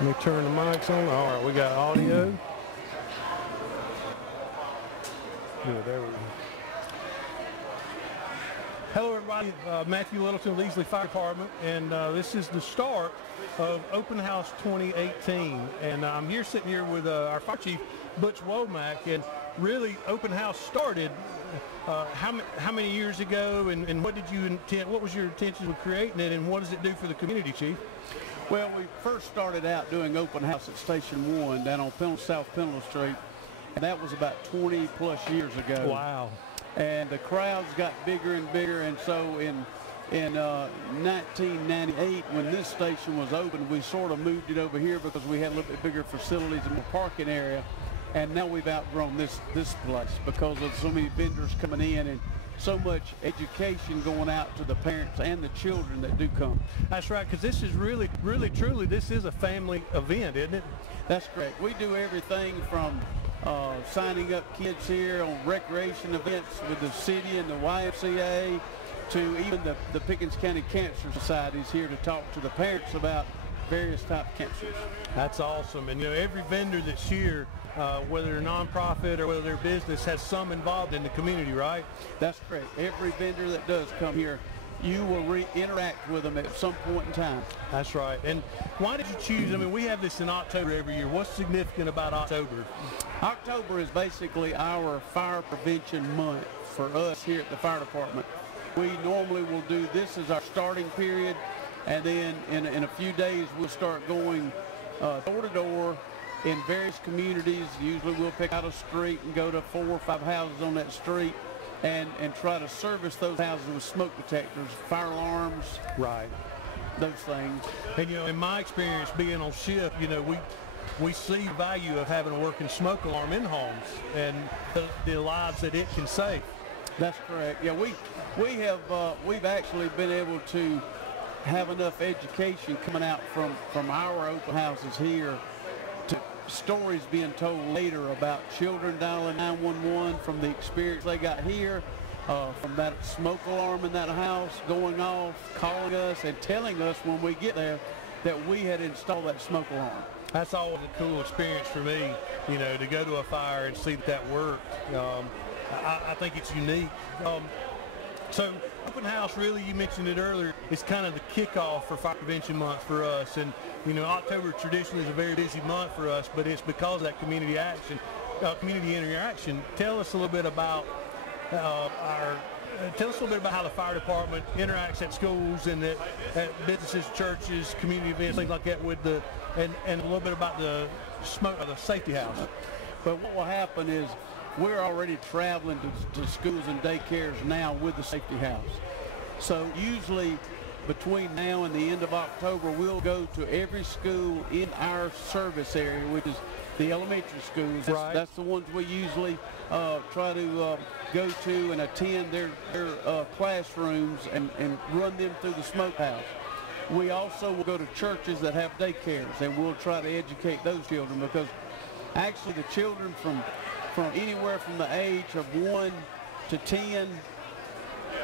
Let me turn the mics on. All right, we got audio. Good, there we go. Hello, everybody. Matthew Littleton with Easley Fire Department, and this is the start of Open House 2018. And I'm sitting here with our fire chief, Butch Womack, and really, Open House started how many years ago, and what did you intend? What was your intention with creating it, and what does it do for the community, Chief? Well, we first started out doing open house at Station 1 down on South Pendleton Street, and that was about 20 plus years ago. Wow. And the crowds got bigger and bigger, and so in 1998, when this station was open, we sort of moved it over here because we had a little bit bigger facilities and more parking area. And now we've outgrown this place because of so many vendors coming in and so much education going out to the parents and the children that do come. That's right, because this is really, truly, this is a family event, isn't it? That's correct. We do everything from signing up kids here on recreation events with the city and the YMCA to even the Pickens County Cancer Societies here to talk to the parents about various type of cancers. That's awesome. And every vendor that's here, whether they're nonprofit or whether they're business, has some involved in the community, right? That's correct. Every vendor that does come here, you will interact with them at some point in time. That's right. And why did you choose? I mean, we have this in October every year. What's significant about October? October is basically our fire prevention month for us here at the fire department. We normally will do this as our starting period, and then in a few days we'll start going door to door in various communities. Usually we'll pick out a street and go to 4 or 5 houses on that street and try to service those houses with smoke detectors, fire alarms, right, those things. And in my experience being on shift, we see the value of having a working smoke alarm in homes and the lives that it can save. That's correct. Yeah, we've actually been able to have enough education coming out from our open houses here to stories being told later about children dialing 911 from the experience they got here, from that smoke alarm in that house going off, calling us and telling us when we get there that we had installed that smoke alarm. That's always a cool experience for me, to go to a fire and see that worked. I think it's unique. So Open House, really, you mentioned it earlier, is kind of the kickoff for Fire Prevention Month for us. And, October traditionally is a very busy month for us, but it's because of that community action, community interaction. Tell us a little bit about how the fire department interacts at schools and at businesses, churches, community events, things like that, and a little bit about the safety house. But what will happen is we're already traveling to schools and daycares now with the safety house. So usually between now and the end of October, we'll go to every school in our service area, which is the elementary schools. Right. That's the ones we usually try to go to and attend their classrooms and run them through the smoke house. We also will go to churches that have daycares, and we'll try to educate those children, because actually the children from anywhere from the age of 1 to 10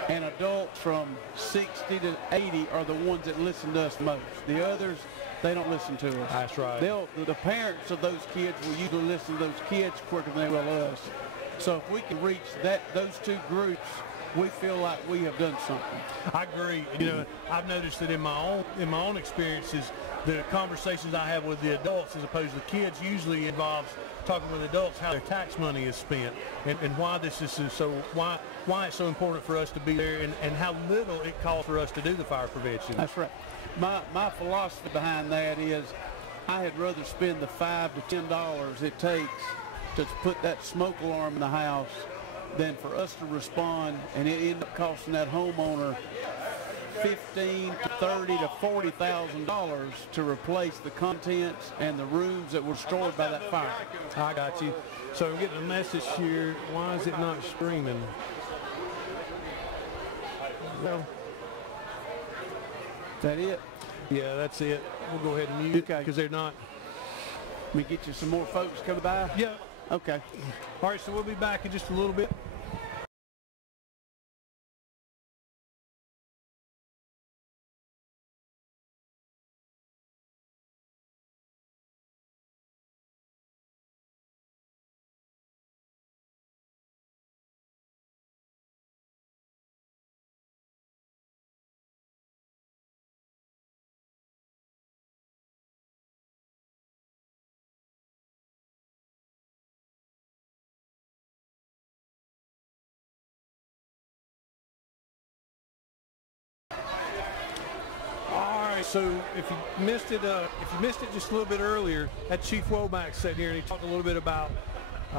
and adults from 60 to 80 are the ones that listen to us most. The others, they don't listen to us. That's right. The parents of those kids will usually listen to those kids quicker than they will us. So if we can reach those two groups, we feel like we have done something. I agree. I've noticed that in my own experiences, the conversations I have with the adults as opposed to the kids usually involves talking with adults how their tax money is spent and why this is why it's so important for us to be there and how little it costs for us to do the fire prevention. That's right. My philosophy behind that is I had rather spend the $5 to $10 it takes to put that smoke alarm in the house than for us to respond and it end up costing that homeowner $15,000 to $30,000 to $40,000 to replace the contents and the rooms that were destroyed by that fire. I got you. So I'm getting a message here. Why is it not streaming? Well, is that it? Yeah, that's it. We'll go ahead and mute it because they're not. Let me get you some more folks coming by. Yeah. Okay. All right, so we'll be back in just a little bit. So if you missed it, just a little bit earlier, that Chief Womack sitting here, and he talked a little bit about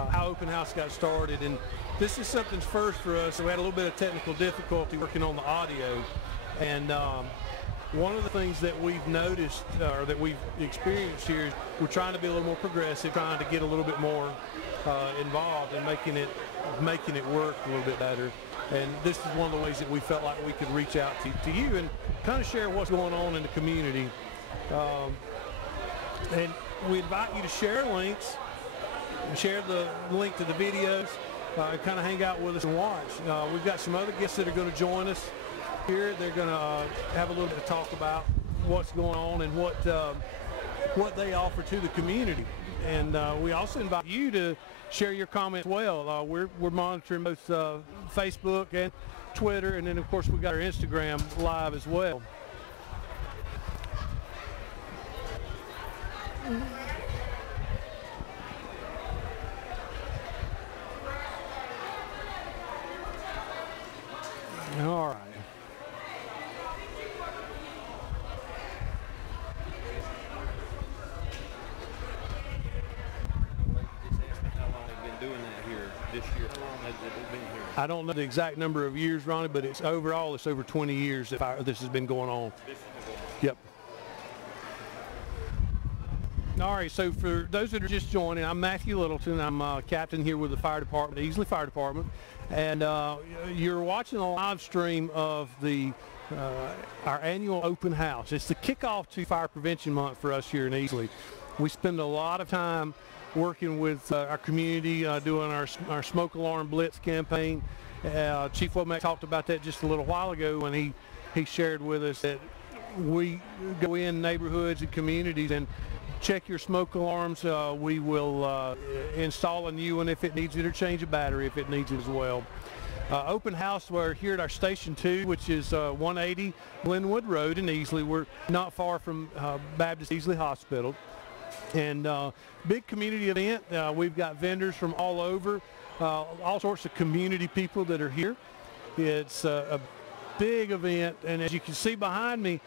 how Open House got started. And this is something first for us. So we had a little bit of technical difficulty working on the audio, and one of the things that we've noticed or that we've experienced here is we're trying to be a little more progressive, trying to get a little bit more involved and making it work a little bit better. And this is one of the ways that we felt like we could reach out to you and kind of share what's going on in the community. And we invite you to share links, share the link to the videos, and kind of hang out with us and watch. We've got some other guests that are going to join us here. They're going to have a little bit of talk about what's going on and what they offer to the community. And we also invite you to share your comments as well. We're monitoring both Facebook and Twitter, and then of course we got our Instagram live as well. All right. I don't know the exact number of years, Ronnie, but it's over 20 years that this has been going on. Yep. All right, so for those that are just joining, I'm Matthew Littleton. I'm captain here with the fire department, the Easley Fire Department, and you're watching a live stream of our annual open house. It's the kickoff to Fire Prevention Month for us here in Easley. We spend a lot of time working with our community, doing our smoke alarm blitz campaign. Chief Womack talked about that just a little while ago when he shared with us that we go in neighborhoods and communities and check your smoke alarms. We will install a new one if it needs it, or change a battery if it needs it as well. Open house, we're here at our Station 2, which is 180 Glenwood Road in Easley. We're not far from Baptist Easley Hospital. And big community event. We've got vendors from all over, all sorts of community people that are here. It's a big event, and as you can see behind me,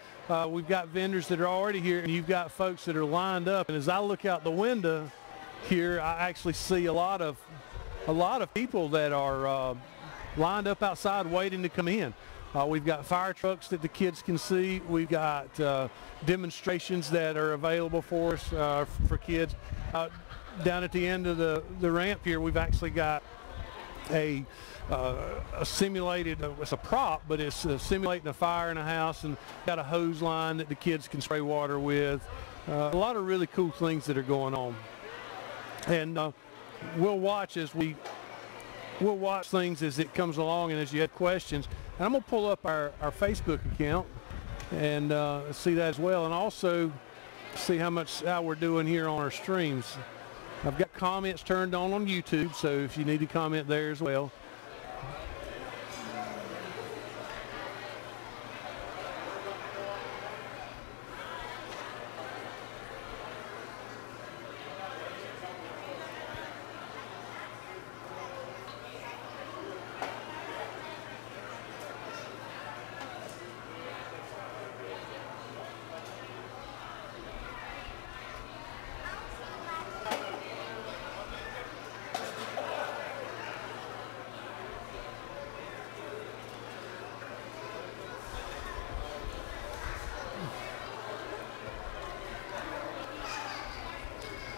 we've got vendors that are already here, and you've got folks that are lined up. And as I look out the window here, I actually see a lot of people that are lined up outside waiting to come in. We've got fire trucks that the kids can see. We've got demonstrations that are available for us for kids. Down at the end of the ramp here, we've actually got a simulated, it's a prop, but it's simulating a fire in a house, and got a hose line that the kids can spray water with. A lot of really cool things that are going on. And we'll watch things as it comes along and as you have questions. And I'm going to pull up our Facebook account and see that as well, and also see how we're doing here on our streams. I've got comments turned on YouTube, so if you need to comment there as well.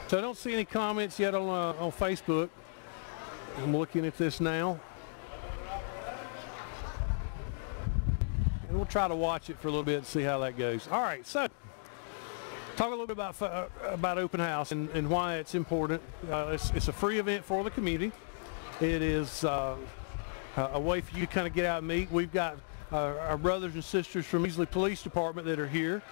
So I don't see any comments yet on Facebook. I'm looking at this now. And we'll try to watch it for a little bit and see how that goes. All right, so talk a little bit about Open House and why it's important. It's a free event for the community. It is a way for you to kind of get out and meet. We've got our brothers and sisters from Easley Police Department that are here.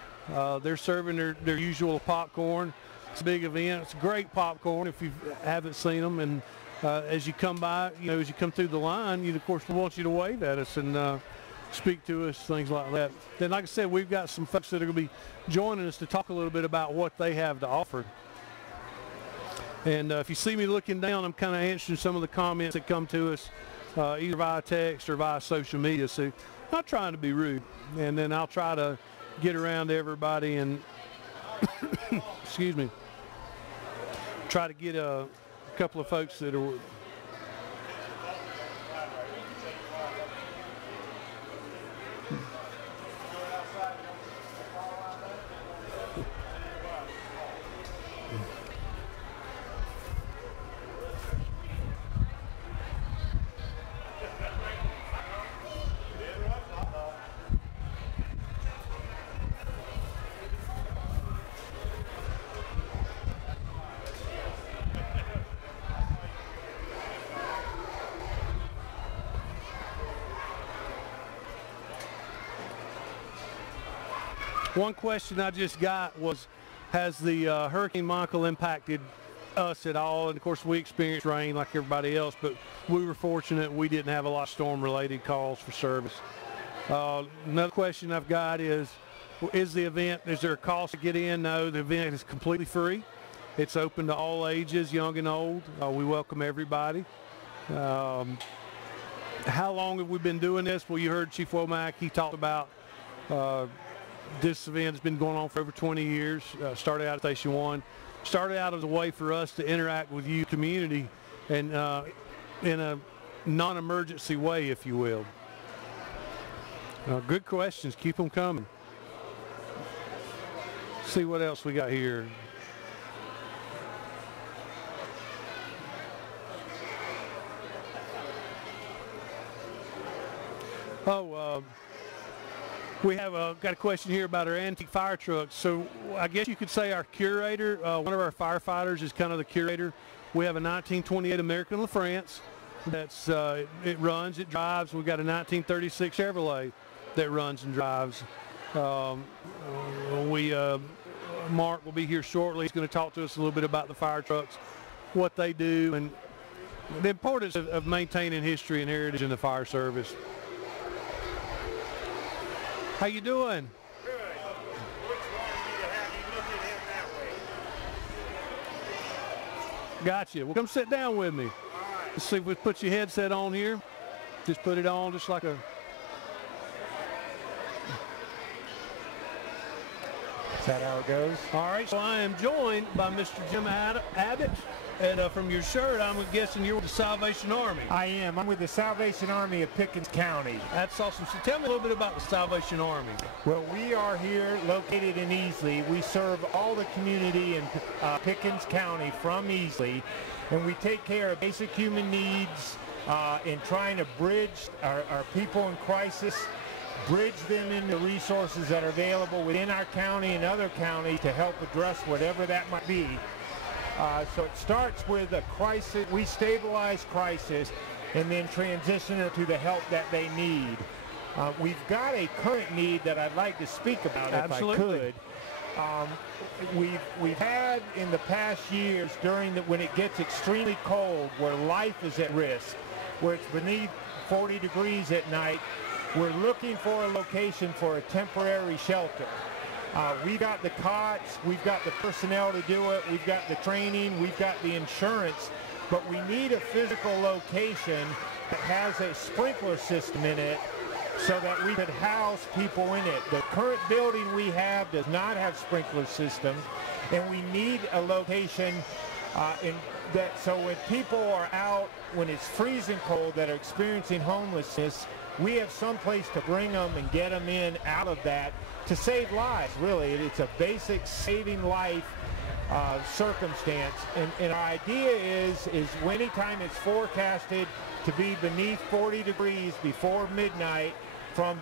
They're serving their usual popcorn. It's a big event. It's great popcorn if you haven't seen them. And as you come by, as you come through the line, of course, we want you to wave at us and speak to us, things like that. Then, like I said, we've got some folks that are going to be joining us to talk a little bit about what they have to offer. And if you see me looking down, I'm kind of answering some of the comments that come to us either via text or via social media. So I'm not trying to be rude. And then I'll try to get around to everybody and, excuse me, try to get a couple of folks that are One question I just got was, has the Hurricane Michael impacted us at all? And of course we experienced rain like everybody else, but we were fortunate we didn't have a lot of storm related calls for service. Another question I've got is the event, is there a cost to get in? No, the event is completely free. It's open to all ages, young and old. We welcome everybody. How long have we been doing this? Well, you heard Chief Womack, he talked about this event has been going on for over 20 years. Started out at Station 1. Started out as a way for us to interact with you community and in a non-emergency way, if you will. Good questions. Keep them coming. See what else we got here. We have got a question here about our antique fire trucks. So I guess you could say our curator, one of our firefighters is kind of the curator. We have a 1928 American LaFrance that's it runs, it drives. We've got a 1936 Chevrolet that runs and drives. Mark will be here shortly. He's going to talk to us a little bit about the fire trucks, what they do, and the importance of maintaining history and heritage in the fire service. How you doing? Good. Which one do you have? You look at him that way. Gotcha. Well, come sit down with me. All right. Let's see if we put your headset on here. Just put it on just like a... Is that how it goes? All right, so I am joined by Mr. Jim Abbott. And from your shirt, I'm guessing you're with the Salvation Army. I am. I'm with the Salvation Army of Pickens County. That's awesome. So tell me a little bit about the Salvation Army. Well, we are here located in Easley. We serve all the community in Pickens County from Easley, and we take care of basic human needs in trying to bridge our people in crisis, bridge them into resources that are available within our county and other counties to help address whatever that might be. So it starts with a crisis. We stabilize crisis and then transition it to the help that they need. We've got a current need that I'd like to speak about. Absolutely. If I could. We've had in the past years when it gets extremely cold, where life is at risk, where it's beneath 40 degrees at night, we're looking for a location for a temporary shelter. We've got the cots, we've got the personnel to do it, we've got the training, we've got the insurance, but we need a physical location that has a sprinkler system in it so that we could house people in it. The current building we have does not have sprinkler systems, and we need a location so when people are out, when it's freezing cold, that are experiencing homelessness, we have some place to bring them and get them in out of that to save lives, really. It's a basic saving life circumstance. And our idea is anytime it's forecasted to be beneath 40 degrees before midnight from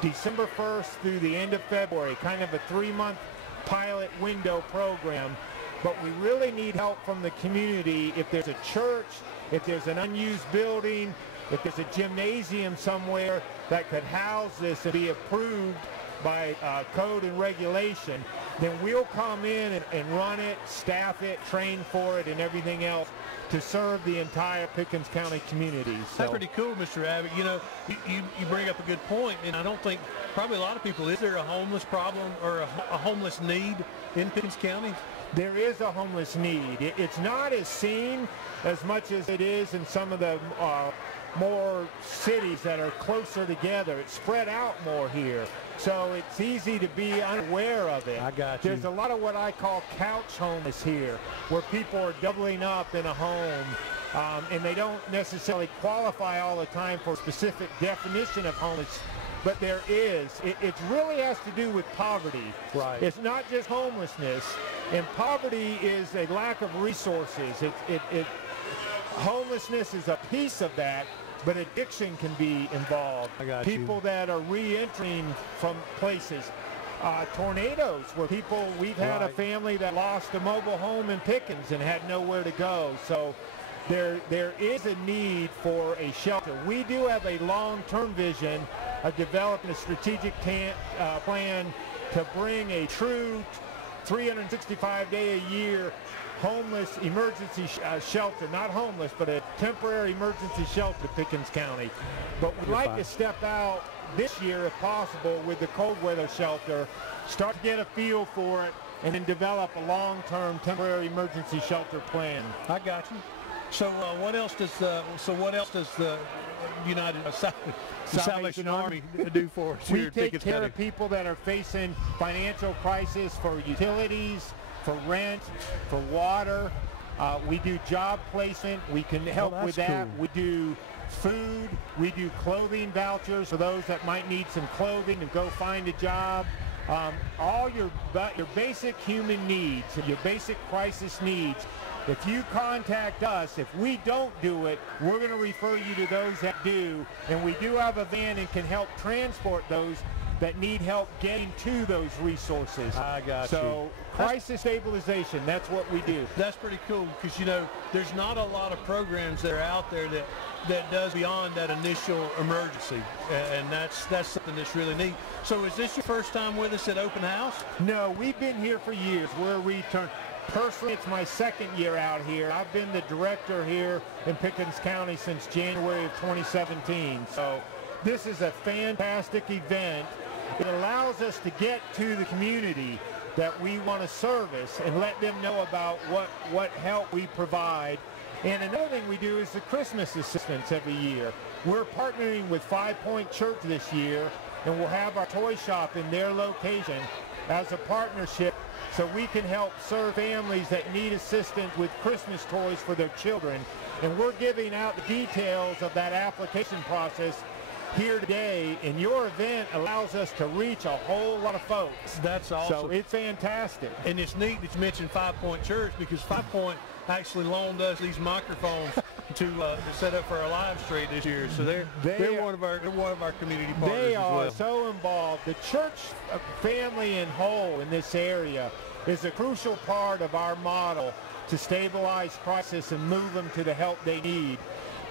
December 1st through the end of February, kind of a 3-month pilot window program. But we really need help from the community. If there's a church, if there's an unused building, if there's a gymnasium somewhere that could house this and be approved by code and regulation, then we'll come in and run it, staff it, train for it, and everything else to serve the entire Pickens County community. So. That's pretty cool, Mr. Abbott. You know, you bring up a good point, and I don't think probably a lot of people, is there a homeless problem or a homeless need in Pickens County? There is a homeless need. It's not as seen as much as it is in some of the more cities that are closer together. It's spread out more here. So it's easy to be unaware of it. I got you. There's a lot of what I call couch homeless here, where people are doubling up in a home, and they don't necessarily qualify all the time for a specific definition of homeless, but there is. It really has to do with poverty. Right. It's not just homelessness, and poverty is a lack of resources. Homelessness is a piece of that, but addiction can be involved. I got people you. that are re-entering from places. Tornadoes, where we've had a family that lost a mobile home in Pickens and had nowhere to go. So there is a need for a shelter. We do have a long-term vision of developing a strategic plan to bring a true 365-day-a-year homeless emergency shelter, not homeless, but a temporary emergency shelter to Pickens County. But we'd like to step out this year, if possible, with the cold weather shelter, start to get a feel for it, and then develop a long-term temporary emergency shelter plan. I got you. So what else does the United Salvation Army do for us? We take care of people that are facing financial crisis, for utilities, for rent, for water. We do job placement. We can help with that. Cool. We do food. We do clothing vouchers for those that might need some clothing to go find a job. All your basic human needs, your basic crisis needs. If you contact us, if we don't do it, we're going to refer you to those that do. And we do have a van and can help transport those that need help getting to those resources. I got you. So crisis stabilization, that's what we do. That's pretty cool, because there's not a lot of programs that are out there that does beyond that initial emergency, and that's something that's really neat. So is this your first time with us at Open House? No, we've been here for years. We're a return. Personally, it's my second year out here. I've been the director here in Pickens County since January of 2017. So this is a fantastic event. It allows us to get to the community that we want to service and let them know about what help we provide. And another thing we do is the Christmas assistance every year. We're partnering with 5 Point Church this year, and we'll have our toy shop in their location as a partnership, so we can help serve families that need assistance with Christmas toys for their children. And we're giving out the details of that application process here today, and your event allows us to reach a whole lot of folks. That's awesome. So it's fantastic. And it's neat that you mentioned 5 Point Church, because 5 Point actually loaned us these microphones to set up for our live stream this year. So they're one of our community partners They as are well. so involved. The church family in whole in this area is a crucial part of our model to stabilize crisis and move them to the help they need,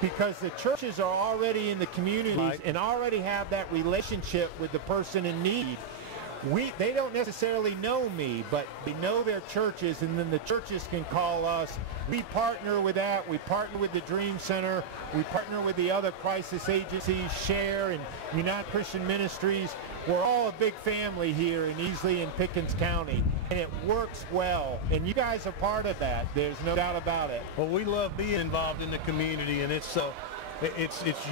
because the churches are already in the communities and already have that relationship with the person in need. They don't necessarily know me, but they know their churches, and then the churches can call us. We partner with that. We partner with the Dream Center. We partner with the other crisis agencies, Share and United Christian Ministries. We're all a big family here in Easley and Pickens County, and it works well. And you guys are part of that. There's no doubt about it. Well, we love being involved in the community, and it's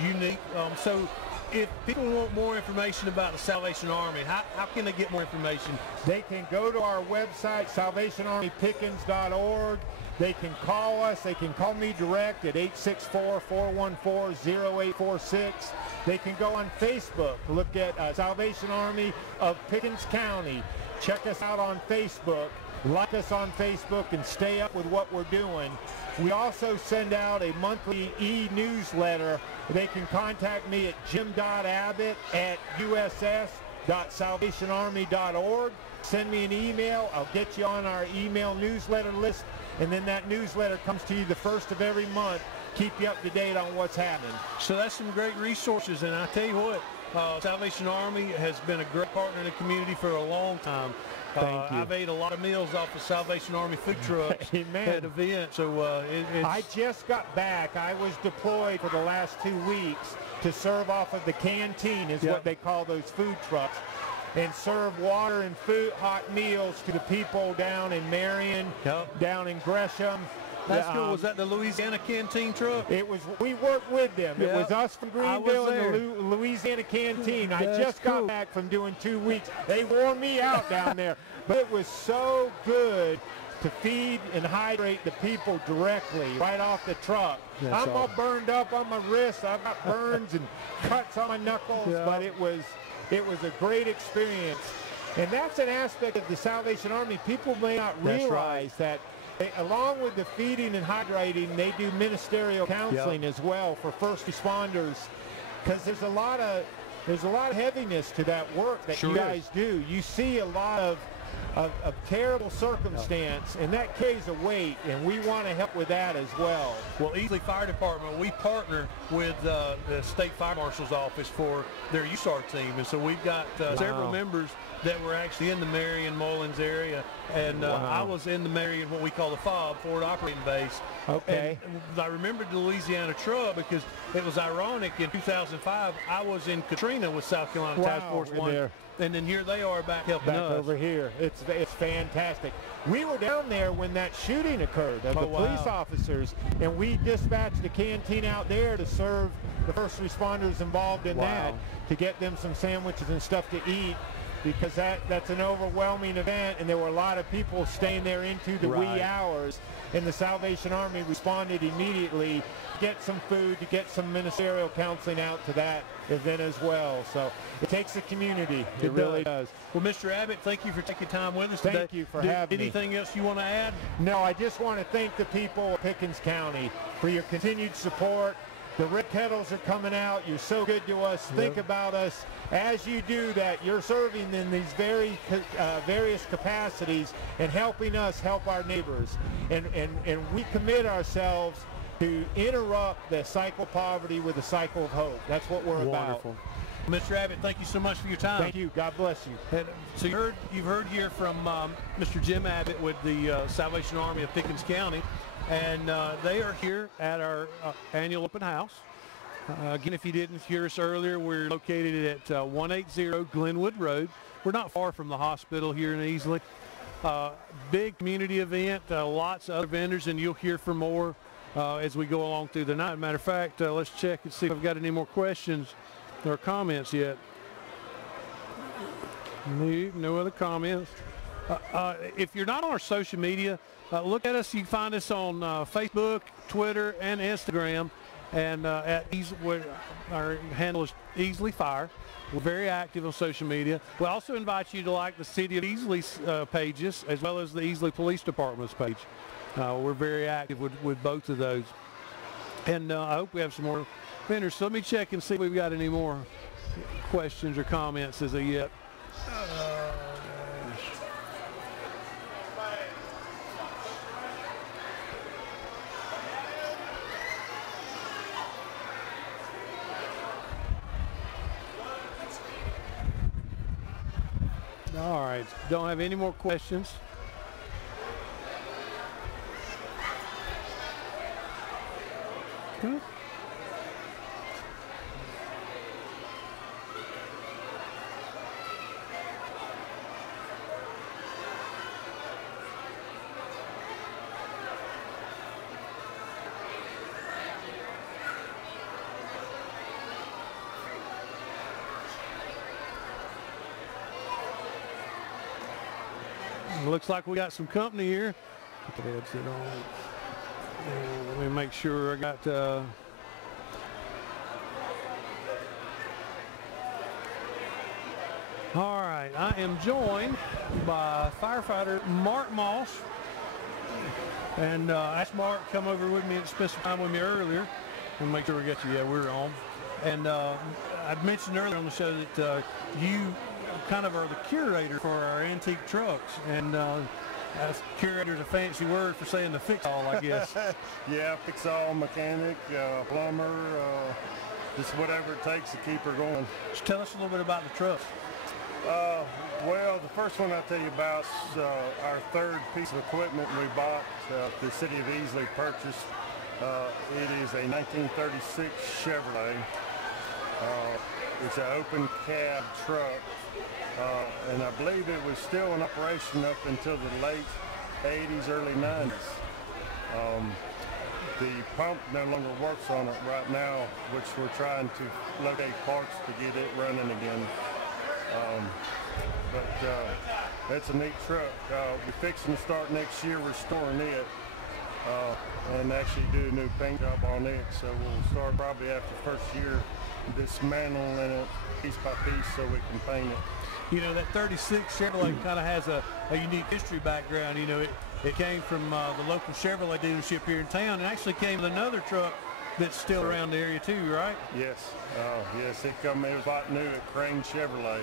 unique. So if people want more information about the Salvation Army, how can they get more information? They can go to our website, salvationarmypickens.org. They can call us. They can call me direct at 864-414-0846. They can go on Facebook, look at Salvation Army of Pickens County. Check us out on Facebook. Like us on Facebook and stay up with what we're doing. We also send out a monthly e-newsletter. They can contact me at jim.abbott@uss.salvationarmy.org. Send me an email. I'll get you on our email newsletter list, and then that newsletter comes to you the first of every month. Keep you up to date on what's happening. So that's some great resources, and I tell you what, Salvation Army has been a great partner in the community for a long time. Thank you. I've ate a lot of meals off of Salvation Army food trucks at events. So I just got back. I was deployed for the last 2 weeks to serve off of the canteen, is what they call those food trucks, and serve water and food, hot meals to the people down in Marion, down in Gresham. That's cool. Was that the Louisiana Canteen truck? It was. We worked with them. Yep. It was us from Greenville and the Louisiana Canteen. I just got back from doing 2 weeks. They wore me out down there. But it was so good to feed and hydrate the people directly right off the truck. I'm all burned up on my wrists. I've got burns and cuts on my knuckles, but it was a great experience. And that's an aspect of the Salvation Army people may not realize that along with the feeding and hydrating, they do ministerial counseling as well for first responders, because there's a lot of heaviness to that work that you guys do. You see a lot of terrible circumstance, and that carries a weight, and we want to help with that as well. Well, Easley Fire Department, we partner with the State Fire Marshal's Office for their USAR team, and so we've got several members that were actually in the Marion, Mullins area, and I was in the Marion, what we call the FOB, Forward Operating Base. Okay. And I remembered the Louisiana truck because it was ironic. In 2005, I was in Katrina with South Carolina Task Force 1, and then here they are back helping us. Over here. It's fantastic. We were down there when that shooting occurred of the police officers, and we dispatched the canteen out there to serve the first responders involved in that, to get them some sandwiches and stuff to eat, because that's an overwhelming event, and there were a lot of people staying there into the wee hours, and the Salvation Army responded immediately to get some food, to get some ministerial counseling out to that event as well. So it takes a community. It really does. Well, Mr. Abbott, thank you for taking time with us today. Thank you for having me. Anything else you want to add? No, I just want to thank the people of Pickens County for your continued support. The red kettles are coming out. You're so good to us. Think about us. As you do that, you're serving in these various capacities and helping us help our neighbors. And we commit ourselves to interrupt the cycle of poverty with a cycle of hope. That's what we're about. Mr. Abbott, thank you so much for your time. Thank you. God bless you. So you've heard here from Mr. Jim Abbott with the Salvation Army of Pickens County, and they are here at our annual open house. Again, if you didn't hear us earlier, we're located at 180 Glenwood Road. We're not far from the hospital here in Easley. Big community event, lots of other vendors, and you'll hear from more as we go along through the night. Matter of fact, let's check and see if I've got any more questions or comments yet. No other comments. If you're not on our social media, look at us. You can find us on Facebook, Twitter, and Instagram. And our handle is Easley Fire. We're very active on social media. We also invite you to like the City of Easley's pages as well as the Easley Police Department's page. We're very active with both of those. And I hope we have some more vendors. So let me check and see if we've got any more questions or comments as of yet. All right, don't have any more questions. Good. Looks like we got some company here. Put the headset on. Let me make sure I got all right, I am joined by firefighter Mark Moss. And I asked Mark to come over with me and spend some time with me earlier. We'll make sure we got you. Yeah, we're on. And I'd mentioned earlier on the show that you kind of are the curator for our antique trucks, and curator's a fancy word for saying the fix-all, I guess. Yeah, fix-all, mechanic, plumber, just whatever it takes to keep her going. Just tell us a little bit about the truck. Well, the first one I'll tell you about is our third piece of equipment we bought. The City of Easley purchased. It is a 1936 Chevrolet. It's an open cab truck. And I believe it was still in operation up until the late 80s, early 90s. The pump no longer works on it right now, which we're trying to locate parts to get it running again. But it's a neat truck. We're fixing to start next year restoring it and actually do a new paint job on it. So we'll start probably after the first year dismantling it piece by piece so we can paint it. You know, that 36 Chevrolet kind of has a unique history background. You know, it came from the local Chevrolet dealership here in town, and actually came with another truck that's still around the area too, right? Yes, yes, it was bought new at Crane Chevrolet,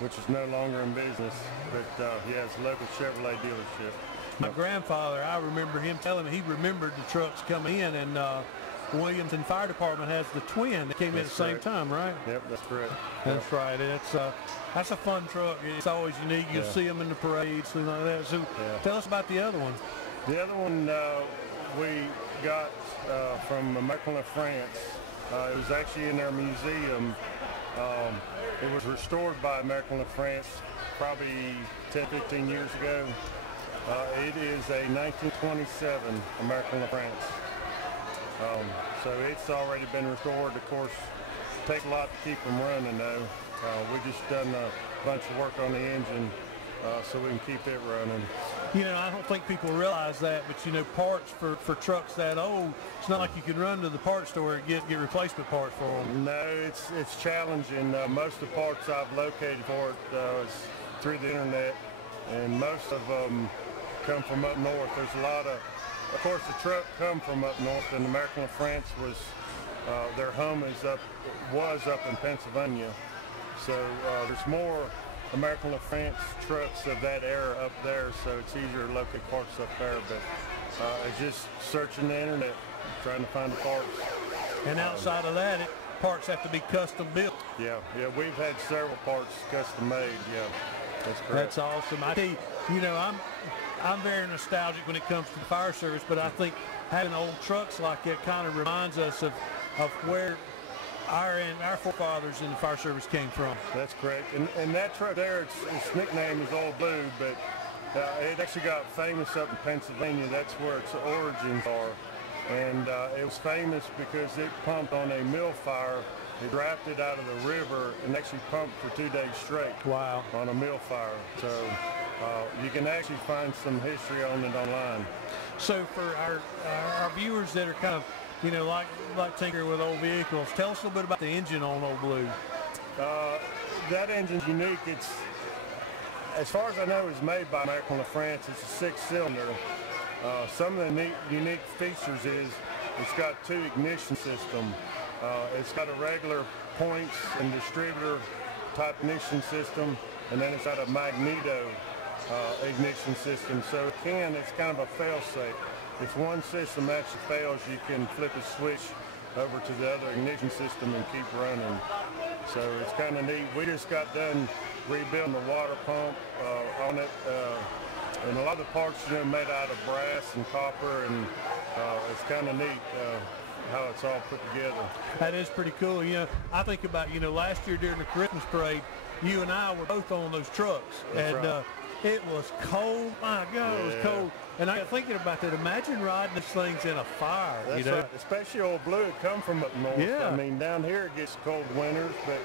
which is no longer in business, but yeah, it's a local Chevrolet dealership. My grandfather, I remember him telling me he remembered the trucks coming in, and Williamson Fire Department has the twin that came in at the same time, right? Yep, that's correct. That's right. That's a fun truck. It's always unique. You'll see them in the parades, things like that. So tell us about the other one. The other one we got from American France. It was actually in their museum. It was restored by American France probably 10, 15 years ago. It is a 1927 American France. So it's already been restored. Of course, it takes a lot to keep them running though. We just done a bunch of work on the engine so we can keep it running. You know, I don't think people realize that, but you know, parts for trucks that old, it's not like you can run to the parts store and get replacement parts for them. No, it's challenging. Most of the parts I've located for it is through the internet, and most of them come from up north. There's a lot of course, the truck come from up north, and American France was their home was up in Pennsylvania. So there's more American France trucks of that era up there, so it's easier to locate parts up there. But it's just searching the internet, trying to find the parts. And outside of that, parts have to be custom built. Yeah, we've had several parts custom made. Yeah, that's correct. That's awesome. I tell you, you know, I'm very nostalgic when it comes to the fire service, but I think having old trucks like that kind of reminds us of where our forefathers in the fire service came from. That's correct. And that truck there, its nickname is Old Blue, but it actually got famous up in Pennsylvania. That's where its origins are. And it was famous because it pumped on a mill fire. It drafted out of the river and actually pumped for 2 days straight. Wow. On a mill fire. So you can actually find some history on it online. So for our viewers that are kind of, you know, like tinkering with old vehicles, tell us a little bit about the engine on Old Blue. That engine's unique. It's, as far as I know, it's made by American France. It's a 6-cylinder. Some of the unique features is it's got 2 ignition systems. It's got a regular points and distributor type ignition system, and then it's got a magneto ignition system. So it's kind of a fail-safe. If one system actually fails, you can flip a switch over to the other ignition system and keep running. So it's kind of neat. We just got done rebuilding the water pump on it. And a lot of the parts are made out of brass and copper, and it's kind of neat how it's all put together. That is pretty cool. You know, I think about, you know, last year during the Christmas parade, you and I were both on those trucks. That's and right. It was cold. My God, it was cold. And I got thinking about that. Imagine riding these things in a fire. That's you know? right. Especially Old Blue, it come from up north. Yeah. I mean, down here it gets cold winters, but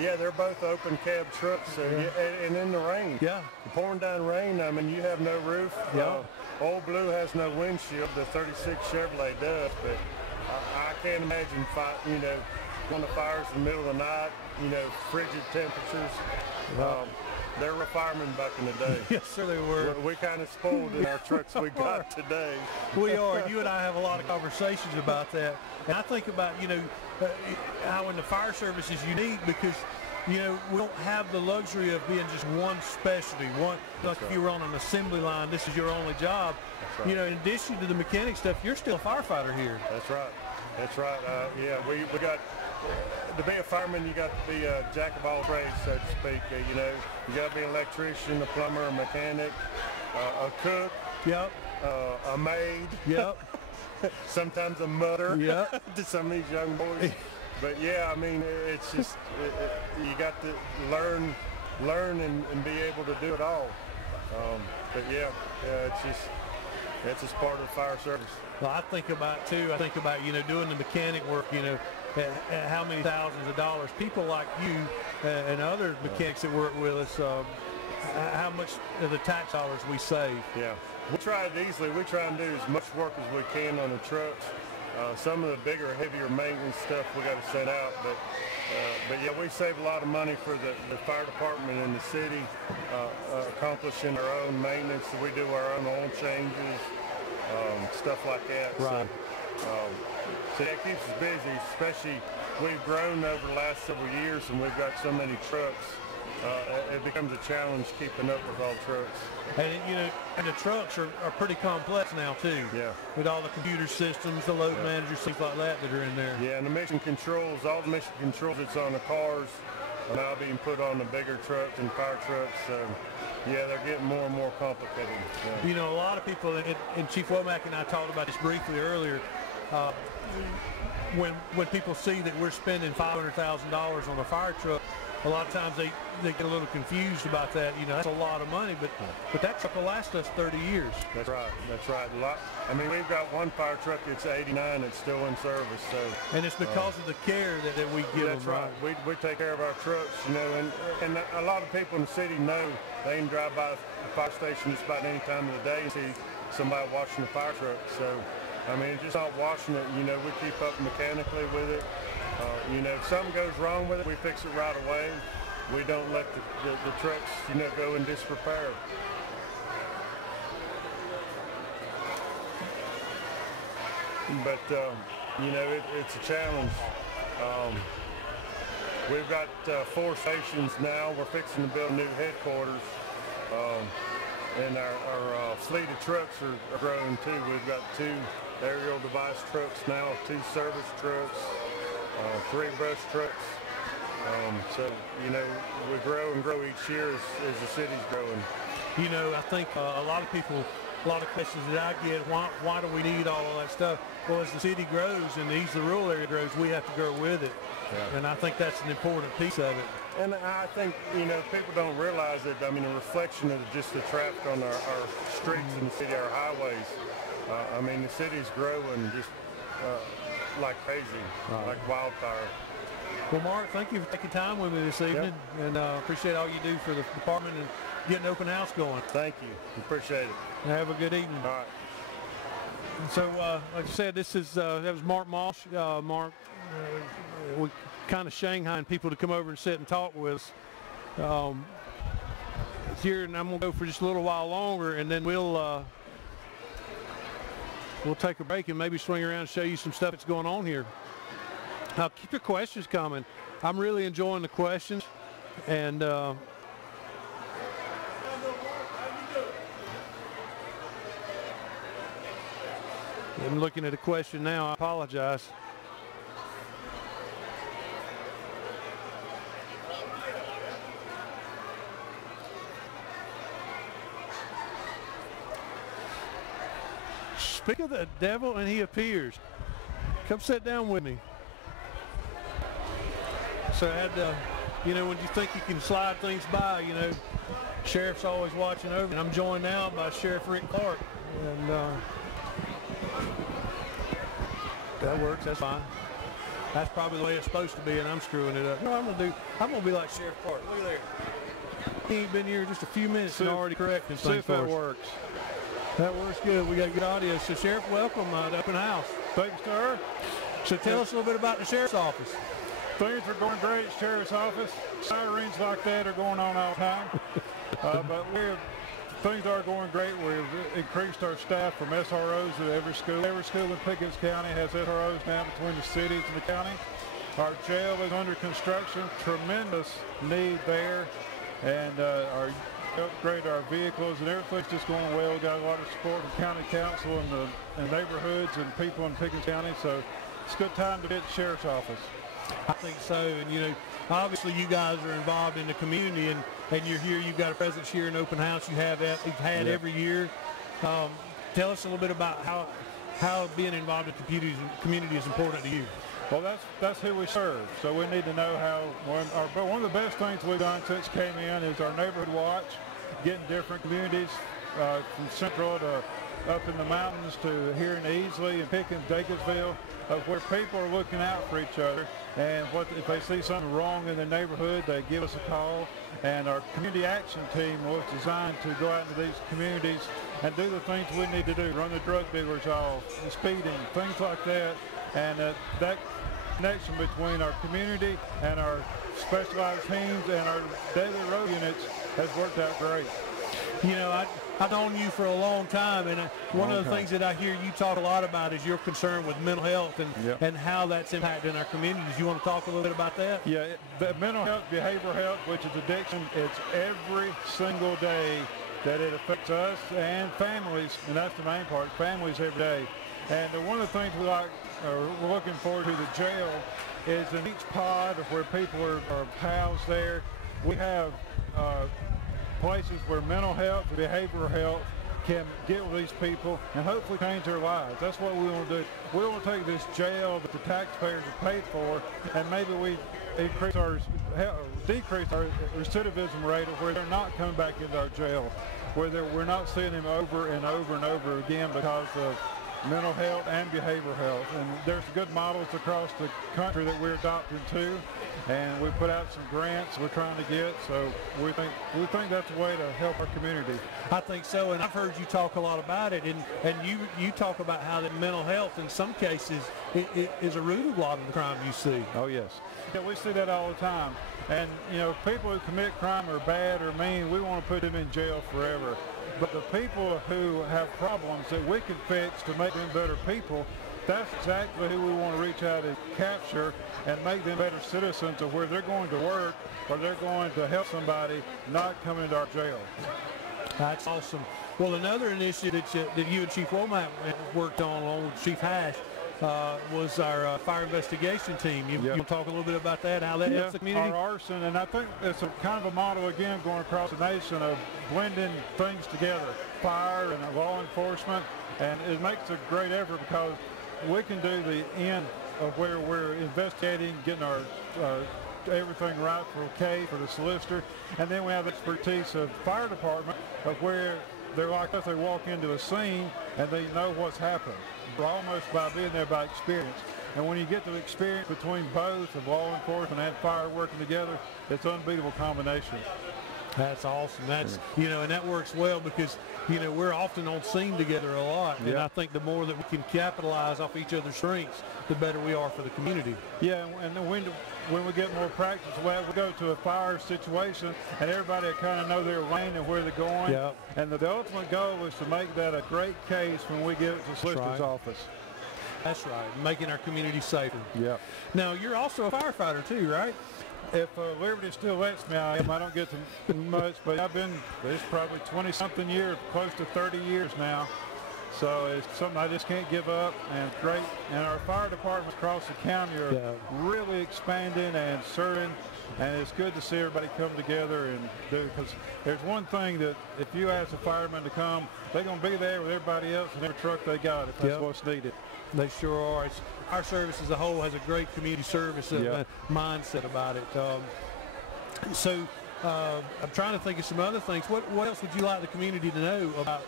yeah, they're both open cab trucks. So and in the rain. Yeah. Pouring down rain, I mean, you have no roof. Yeah. Old Blue has no windshield. The 36 Chevrolet does, but I can't imagine, you know, when the fire's in the middle of the night, you know, frigid temperatures. They were firemen back in the day. Yes, sir, they were. We kind of spoiled in our trucks we got today. We are. You and I have a lot of conversations about that. And I think about, you know, how in the fire service is unique because, you know, we don't have the luxury of being just one specialty. If you were on an assembly line, this is your only job. Right. You know, in addition to the mechanic stuff, you're still a firefighter here. That's right. That's right. Yeah, we got, to be a fireman, you got to be a jack of all trades, so to speak. You know, you got to be an electrician, a plumber, a mechanic, a cook. Yep. A maid. Yep. Sometimes a mother. Yep. To some of these young boys. But yeah, I mean, it's just you got to learn and be able to do it all. But yeah, it's just It's just part of the fire service. Well, I think about doing the mechanic work, at how many thousands of dollars people like you and other mechanics that work with us, how much of the tax dollars we save. Yeah. We try it easily. We try and do as much work as we can on the trucks. Some of the bigger, heavier maintenance stuff we got to send out, but yeah, we save a lot of money for the fire department in the city, accomplishing our own maintenance. We do our own oil changes, stuff like that. Right. So that keeps us busy, especially we've grown over the last several years and we've got so many trucks. It becomes a challenge keeping up with all trucks. And the trucks are pretty complex now too. Yeah. With all the computer systems, the load managers, things like that are in there. Yeah, and the mission controls, all the mission controls that's on the cars are now being put on the bigger trucks and fire trucks. So, yeah, they're getting more and more complicated. Yeah. A lot of people, and Chief Womack and I talked about this briefly earlier, when people see that we're spending $500,000 on a fire truck, a lot of times they get a little confused about that. That's a lot of money, but that truck will last us 30 years. That's right. That's right. We've got one fire truck that's 89 that's still in service. So, and it's because of the care that we give them. That's right. We take care of our trucks, and a lot of people in the city know they can drive by the fire station just about any time of the day and see somebody washing the fire truck. So, it's just not washing it. We keep up mechanically with it. If something goes wrong with it, we fix it right away. We don't let the trucks, go in disrepair. But, it's a challenge. We've got 4 stations now. We're fixing to build new headquarters. And our fleet of trucks are growing too. We've got 2 aerial device trucks now, 2 service trucks, 3 brush trucks. So, we grow and grow each year as the city's growing. I think a lot of questions that I get, why do we need all of that stuff? Well, as the city grows and the Easley rural area grows, we have to grow with it. Yeah. And I think that's an important piece of it. And I think, people don't realize that, a reflection of just the traffic on our streets in the city, our highways. The city's growing just like crazy, like wildfire. Well, Mark, thank you for taking time with me this evening, and appreciate all you do for the department and getting open house going. Thank you. Appreciate it. Have a good evening. All right. So, like I said, that was Mark Moss. Mark, we kind of shanghaiing people to come over and sit and talk with us here, and I'm going to go for just a little while longer, and then we'll take a break and maybe swing around and show you some stuff that's going on here. Keep your questions coming. I'm really enjoying the questions, and I'm looking at a question now. I apologize. Speak of the devil and he appears. Come sit down with me. So I had to, when you think you can slide things by, Sheriff's always watching over. And I'm joined now by Sheriff Rick Clark. And that works, that's fine. That's probably the way it's supposed to be, and I'm screwing it up. No, I'm gonna be like Sheriff Clark. Look at there. He ain't been here just a few minutes and already correcting things. See if that works. That works good. We got good audio. So, Sheriff, welcome to Open House. Thanks, sir. So tell us a little bit about the Sheriff's Office. Things are going great at Sheriff's Office. Sirens like that are going on all the time. But things are going great. We've increased our staff from SROs at every school. Every school in Pickens County has SROs now between the cities and the county. Our jail is under construction. Tremendous need there. And upgrade our vehicles, and everything's just going well. We got a lot of support from county council and neighborhoods and people in Pickens County, so it's a good time to be at the Sheriff's Office. I think so, and obviously you guys are involved in the community, and you're here. You've got a presence here in Open House. You've had every year. Tell us a little bit about how being involved in the community is important to you. Well, that's who we serve, so we need to know how. One of the best things we've done since came in is our neighborhood watch, getting different communities from Central to up in the mountains to here in Easley and Pickens, Dacusville, where people are looking out for each other. And if they see something wrong in the neighborhood, they give us a call. And our community action team was designed to go out into these communities and do the things we need to do, run the drug dealers off, the speeding, things like that. And that connection between our community and our specialized teams and our daily road units has worked out great. You know, I've known you for a long time, and one of the things that I hear you talk a lot about is your concern with mental health and how that's impacting our communities. You want to talk a little bit about that? Yeah, the mental health, behavioral health, which is addiction, it's every single day that it affects us and families, and that's the main part, families every day. And one of the things we're looking forward to the jail is in each pod of where people are housed there, we have places where mental health, behavioral health can get with these people and hopefully change their lives. That's what we want to do. We want to take this jail that the taxpayers have paid for, and maybe we decrease our recidivism rate of where they're not coming back into our jail, where we're not seeing them over and over and over again because of mental health and behavioral health. And there's good models across the country that we're adopting too, and we put out some grants we're trying to get, so we think that's a way to help our community. I think so, and I've heard you talk a lot about it, and you talk about how that mental health in some cases it is a root of a lot of the crime you see. Oh yes. Yeah, we see that all the time. And you know, people who commit crime are bad or mean, we want to put them in jail forever. But the people who have problems that we can fix to make them better people, that's exactly who we want to reach out and capture and make them better citizens of where they're going to work or they're going to help somebody not come into our jail. That's awesome. Well, another initiative that you and Chief Womack worked on along with Chief Hash was our fire investigation team. You want to talk a little bit about that, how that helps the community? Our arson, and I think it's a kind of a model, again, going across the nation of blending things together, fire and law enforcement, and it makes a great effort because we can do the end of where we're investigating, getting our everything right for okay for the solicitor, and then we have expertise of fire department of where they're like us, they walk into a scene and they know what's happened, almost by being there by experience. And when you get the experience between both of law enforcement and fire working together, it's an unbeatable combination. That's awesome. That's, you know, and that works well because, you know, we're often on scene together a lot. And I think the more that we can capitalize off each other's strengths, the better we are for the community. Yeah, and then when we get more practice, well, we go to a fire situation and everybody kind of know their lane and where they're going. And the ultimate goal is to make that a great case when we get it to the solicitor's office. That's right, making our community safer. Now, you're also a firefighter too, right? If Liberty still lets me, I don't get to much, but I've been, it's probably 20-something years, close to 30 years now. So it's something I just can't give up, and it's great. And our fire departments across the county are really expanding and serving, and it's good to see everybody come together and do, because there's one thing that if you ask the firemen to come, they're going to be there with everybody else in every truck they got if that's what's needed. They sure are. Our service as a whole has a great community service mindset about it. I'm trying to think of some other things. What else would you like the community to know about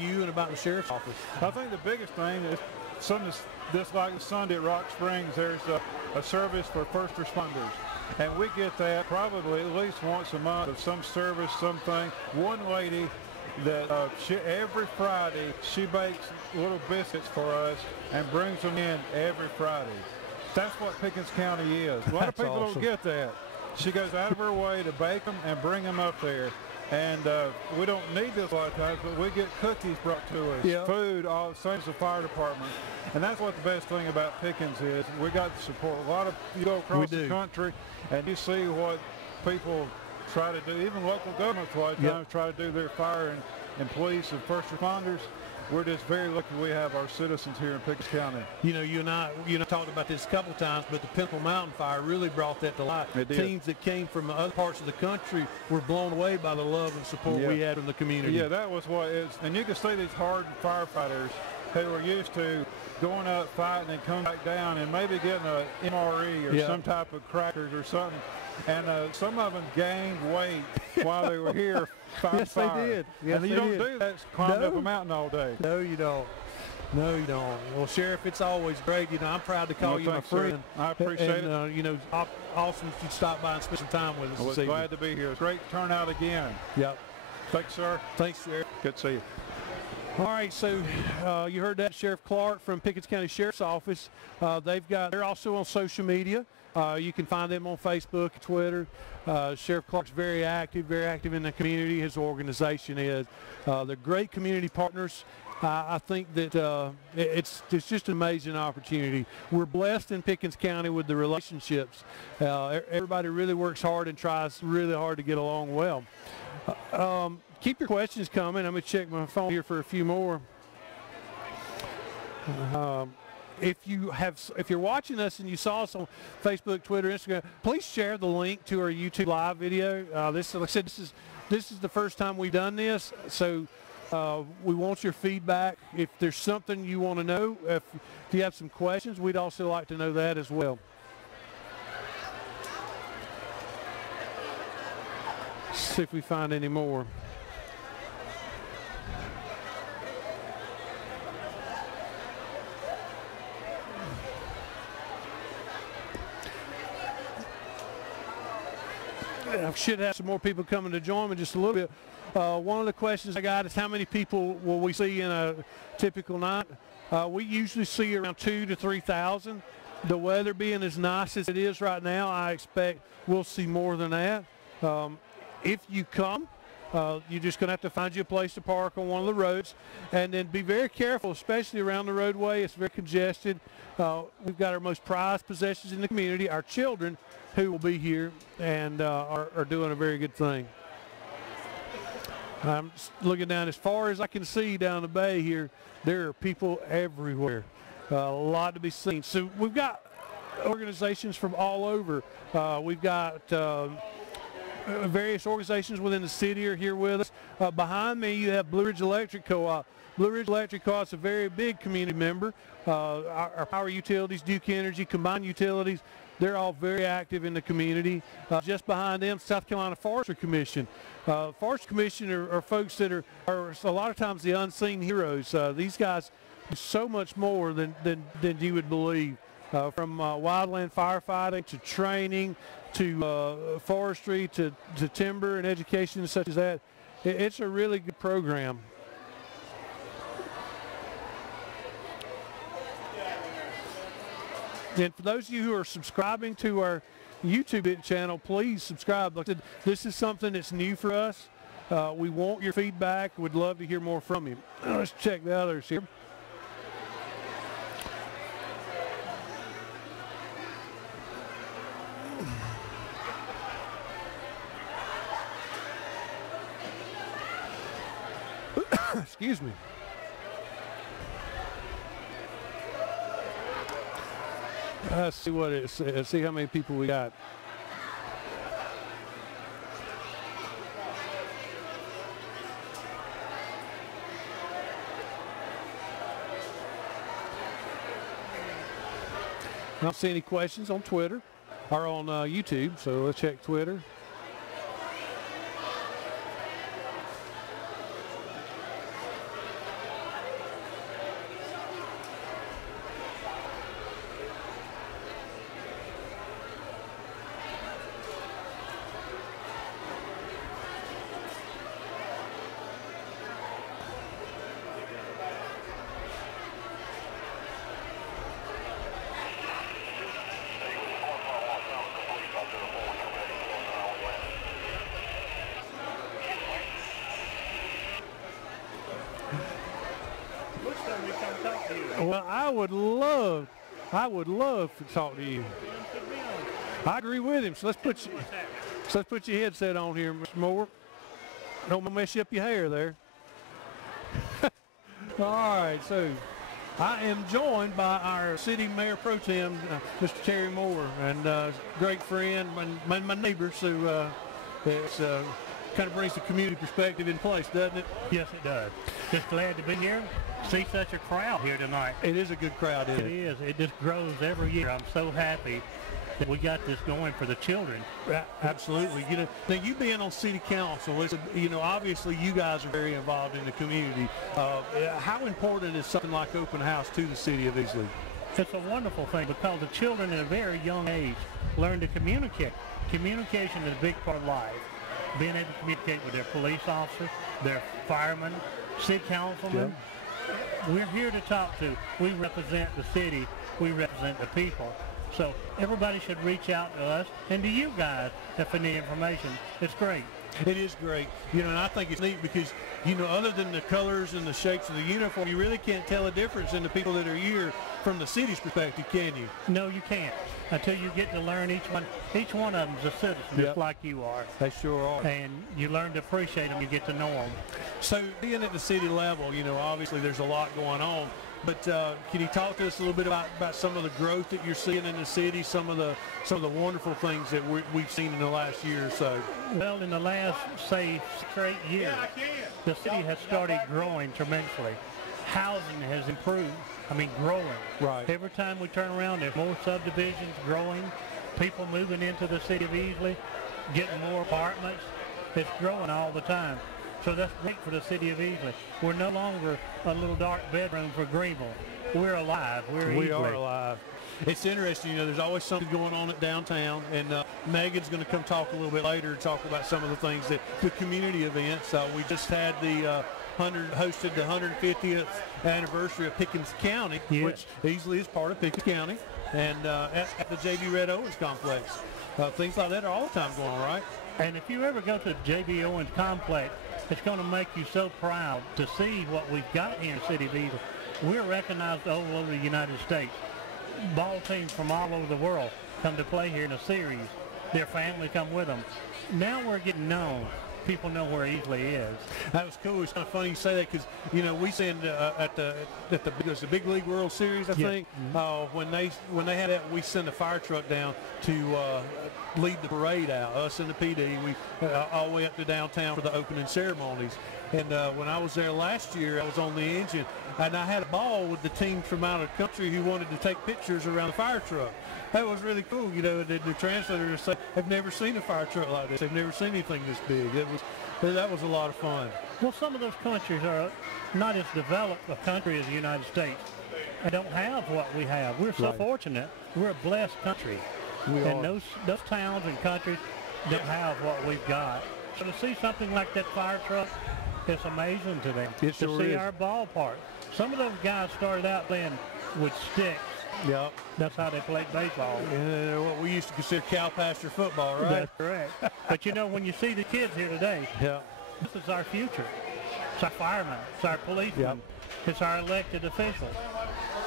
you and about the sheriff's office? I think the biggest thing is something this like Sunday at Rock Springs, there's a service for first responders. And we get that probably at least once a month of some service, something. One lady that every Friday she bakes little biscuits for us and brings them in every Friday. That's what Pickens County is. A lot of people don't get that. She goes out of her way to bake them and bring them up there. And we don't need this a lot of times, but we get cookies brought to us, food, all the same as the fire department. And that's what the best thing about Pickens is. We got the support. A lot of you go across the country and you see what people try to do. Even local governments a lot of times try to do their fire and police and first responders. We're just very lucky we have our citizens here in Pickens County. You know, you and I talked about this a couple times, but the Pinnacle Mountain Fire really brought that to life. It did. Teams that came from other parts of the country were blown away by the love and support we had in the community. Yeah, that was what it is. And you can see these hardened firefighters who are used to going up, fighting, and coming back down and maybe getting a MRE or some type of crackers or something. and some of them gained weight while they were here fighting Yes, fire. they did. Yes, and you they don't did. do that climbing No. up a mountain all day. No, you don't. No, you don't. Well, Sheriff, it's always great. You know, I'm proud to call Well, you my thanks, sir. friend. I appreciate and, it. You know, awesome if you stop by and spend some time with us I was this evening. glad to be here. It's great turnout again. Yep. Thanks, sir. Thanks, Sheriff. Good to see you. All right, so you heard that, Sheriff Clark from Pickens County Sheriff's Office. They're also on social media. You can find them on Facebook, Twitter. Sheriff Clark's very active in the community. His organization is. They're great community partners. I think that it's just an amazing opportunity. We're blessed in Pickens County with the relationships. Everybody really works hard and tries really hard to get along well. Keep your questions coming. I'm going to check my phone here for a few more. If you're watching us and you saw us on Facebook, Twitter, Instagram, please share the link to our YouTube live video. Like I said, this is the first time we've done this, so we want your feedback. If there's something you want to know, if you have some questions, we'd also like to know that as well. See if we find any more. I should have some more people coming to join me just a little bit. One of the questions I got is how many people will we see in a typical night? We usually see around 2,000 to 3,000. The weather being as nice as it is right now, I expect we'll see more than that. If you come, you're just going to have to find you a place to park on one of the roads, and then be very careful, especially around the roadway. It's very congested. We've got our most prized possessions in the community, our children, who will be here and are doing a very good thing. I'm looking down as far as I can see down the bay here. There are people everywhere. A lot to be seen. So we've got organizations from all over. We've got various organizations within the city are here with us. Behind me you have Blue Ridge Electric Co-op. Blue Ridge Electric Co-op is a very big community member. Our power utilities, Duke Energy, combined utilities, they're all very active in the community. Just behind them, South Carolina Forestry Commission. Forestry Commission are folks that are a lot of times the unseen heroes. These guys do so much more than you would believe. From wildland firefighting to training to forestry to timber and education such as that. It's a really good program. And for those of you who are subscribing to our YouTube channel, please subscribe. Like I said, this is something that's new for us. We want your feedback. We'd love to hear more from you. Let's check the others here. Excuse me. Let's see what it says. See how many people we got. I don't see any questions on Twitter or on YouTube, so let's check Twitter. Well, I would love to talk to you. I agree with him. So let's put your headset on here, Mr. Moore. Don't mess up your hair there. All right, so I am joined by our city mayor pro tem, Mr. Terry Moore, and great friend, my neighbor. So it's kind of brings the community perspective in place, doesn't it? Yes, it does. Just glad to be here. See such a crowd here tonight. It is a good crowd, isn't it? It is. It just grows every year. I'm so happy that we got this going for the children. Absolutely. You know, now you being on city council, you know, obviously you guys are very involved in the community. How important is something like open house to the city of Easley? It's a wonderful thing because the children at a very young age learn to communicate. Communication is a big part of life. Being able to communicate with their police officers, their firemen, city councilmen. Yep. We're here to talk to. We represent the city. We represent the people. So everybody should reach out to us and to you guys if they need information. It's great. It is great. You know, and I think it's neat because, you know, other than the colors and the shapes of the uniform, you really can't tell a difference in the people that are here from the city's perspective, can you? No, you can't. Until you get to learn each one. Each one of them's a citizen, just like you are. They sure are. And you learn to appreciate them. You get to know them. So being at the city level, you know, obviously there's a lot going on. But can you talk to us a little bit about some of the growth that you're seeing in the city, some of the wonderful things that we've seen in the last year or so? Well, in the last, say, 6 or 8 years, the city has started growing tremendously. Housing has improved. I mean, growing. Right. Every time we turn around, there's more subdivisions growing, people moving into the city of Easley, getting more apartments. It's growing all the time. So that's great for the city of Easley. We're no longer a little dark bedroom for Greenville. We're alive. We Easley. Are alive. It's interesting, you know, there's always something going on at downtown, and Megan's going to come talk a little bit later, talk about some of the things that the community events. We just had hosted the 150th anniversary of Pickens County, which Easley is part of Pickens County, and at the J.B. Red Owens complex. Things like that are all the time going on, right? And if you ever go to the J.B. Owens complex, it's going to make you so proud to see what we've got here in the city of Easley. We're recognized all over the United States. Ball teams from all over the world come to play here in a series. Their family come with them. Now we're getting known. People know where Easley is. That was cool. It's kind of funny you say that because, you know, we send at the Big League World Series, I think, when they had that, we send a fire truck down to lead the parade out, us and the PD. We all the way up to downtown for the opening ceremonies. And when I was there last year, I was on the engine, and I had a ball with the team from out of the country who wanted to take pictures around the fire truck. That was really cool. You know, the translator said, "I've never seen a fire truck like this. They've never seen anything this big." That was a lot of fun. Well, some of those countries are not as developed a country as the United States. They don't have what we have. We're so fortunate. We're a blessed country. And those towns and countries don't have what we've got. So to see something like that fire truck, it's amazing to them. It sure to see is. our ballpark. Some of those guys started out playing with sticks. Yep. That's how they played baseball. What we used to consider cow pasture football, right? That's correct. But you know, when you see the kids here today, this is our future. It's our firemen. It's our policemen. It's our elected officials.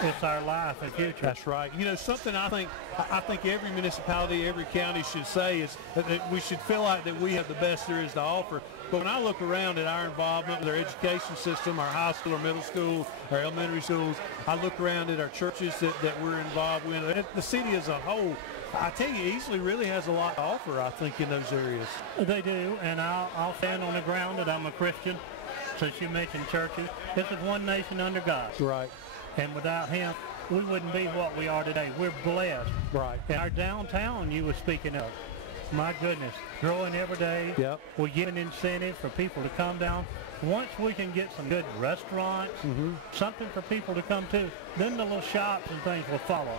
It's our life and future. That's right. You know, something I think every municipality, every county should say is that we should feel like that we have the best there is to offer. But when I look around at our involvement with our education system, our high school, our middle school, our elementary schools, I look around at our churches that we're involved with, the city as a whole, I tell you, Easley really has a lot to offer, I think, in those areas. They do, and I'll stand on the ground that I'm a Christian. Since you mentioned churches, this is one nation under God. Right. And without him, we wouldn't be what we are today. We're blessed. Right. And our downtown you were speaking of, my goodness, growing every day. Yep. We're giving incentives for people to come down. Once we can get some good restaurants, something for people to come to, then the little shops and things will follow.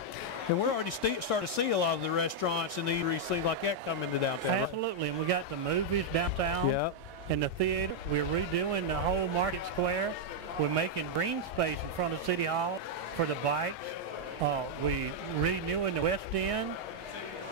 And we're already starting to see a lot of the restaurants and the eateries, things like that come into downtown. Absolutely. And we got the movies downtown. Yep. And the theater. We're redoing the whole Market Square. We're making green space in front of City Hall for the bikes. We renewing the West End.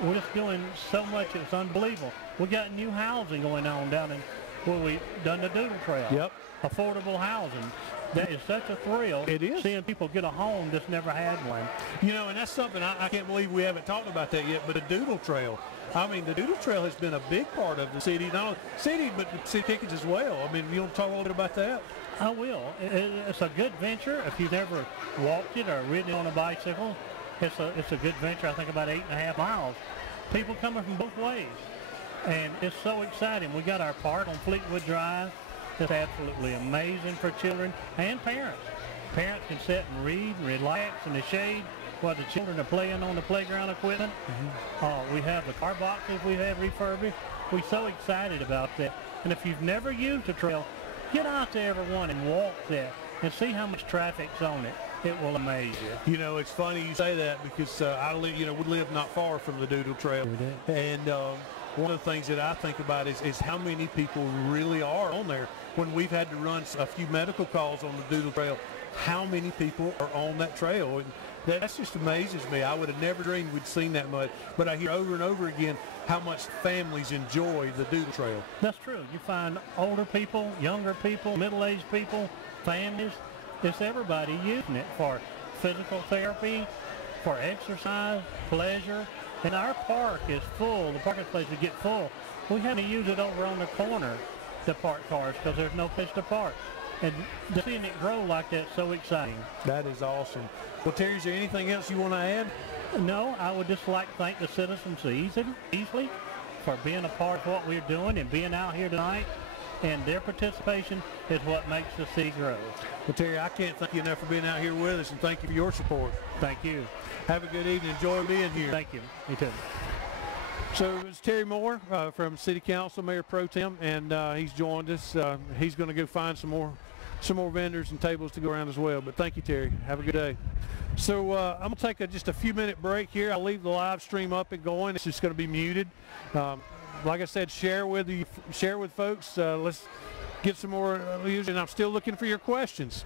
We're just doing so much, it's unbelievable. We got new housing going on down in where we done the Doodle Trail. Yep. Affordable housing. That is such a thrill. It is. Seeing people get a home that's never had one. You know, and that's something I can't believe we haven't talked about that yet, but the Doodle Trail. I mean, the Doodle Trail has been a big part of the city, not only city, but the city tickets as well. I mean, you want to talk a little bit about that? I will. It's a good venture. If you've never walked it or ridden it on a bicycle, it's a good venture. I think about 8.5 miles. People coming from both ways. And it's so exciting. We got our park on Fleetwood Drive. It's absolutely amazing for children and parents. Parents can sit and read and relax in the shade while the children are playing on the playground equipment. We have the car boxes we have refurbished. We're so excited about that. And if you've never used a trail, get out there everyone and walk there and see how much traffic's on it. It will amaze you. You know, it's funny you say that because we live not far from the Doodle Trail. And one of the things that I think about is how many people really are on there. When we've had to run a few medical calls on the Doodle Trail, how many people are on that trail? And that just amazes me. I would have never dreamed we'd seen that much. But I hear over and over again how much families enjoy the Doodle Trail. That's true. You find older people, younger people, middle-aged people, families. It's everybody using it for physical therapy, for exercise, pleasure. And our park is full. The parking places get full. We have to use it over on the corner to park cars because there's no place to park. And seeing it grow like that's so exciting. That is awesome. Well, Terry, is there anything else you want to add? No, I would just like to thank the citizens of Easley for being a part of what we're doing and being out here tonight. And their participation is what makes the city grow. Well, Terry, I can't thank you enough for being out here with us, and thank you for your support. Thank you. Have a good evening. Enjoy being here. Thank you. Me too. So it's Terry Moore from City Council, Mayor Pro Tem, and he's joined us. He's going to go find some more vendors and tables to go around as well. But thank you, Terry. Have a good day. So I'm going to take just a few-minute break here. I'll leave the live stream up and going. It's just going to be muted. Like I said, share with folks. Let's get some more views, and I'm still looking for your questions.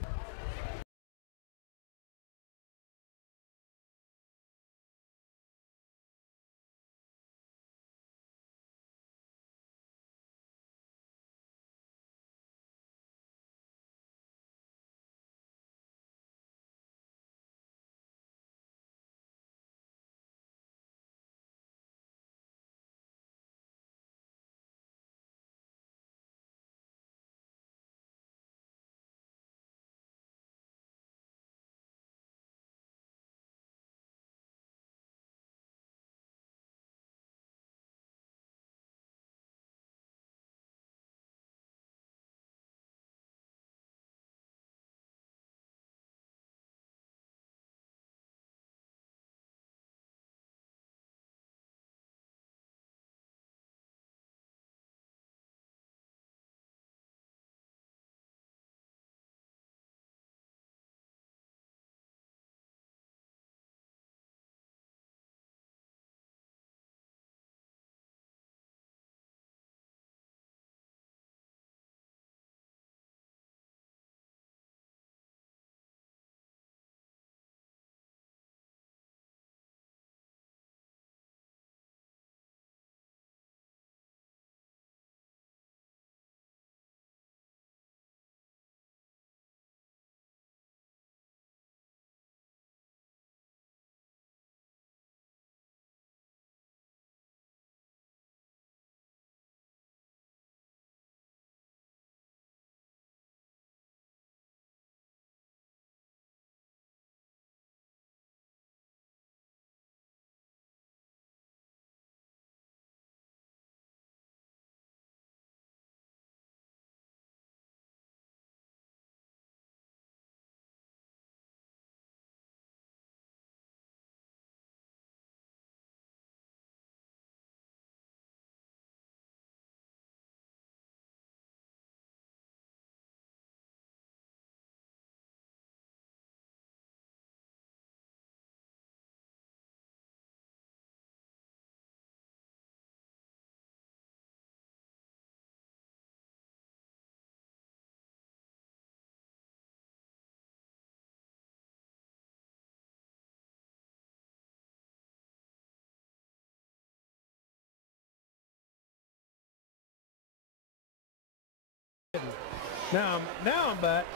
Now I'm back.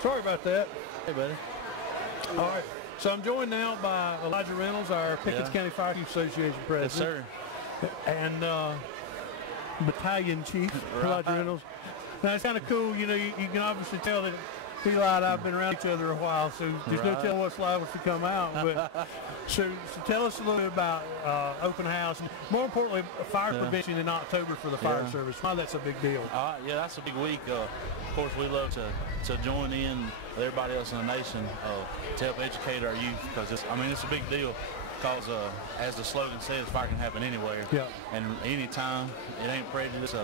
Sorry about that. Hey, buddy. All right. So I'm joined now by Elijah Reynolds, our Pickens County Fire Chief Association president. Yes, sir. And battalion chief, Elijah Reynolds. Now it's kind of cool, you know, you can obviously tell that Eli and I have been around each other a while, so there's no telling what's liable to come out. But so tell us a little bit about open house, and more importantly, fire prevention in October for the fire service. Why that's a big deal. Yeah, that's a big week. Of course, we love to join in with everybody else in the nation to help educate our youth, because it's a big deal. Because as the slogan says, fire can happen anywhere, and anytime. It ain't prejudice,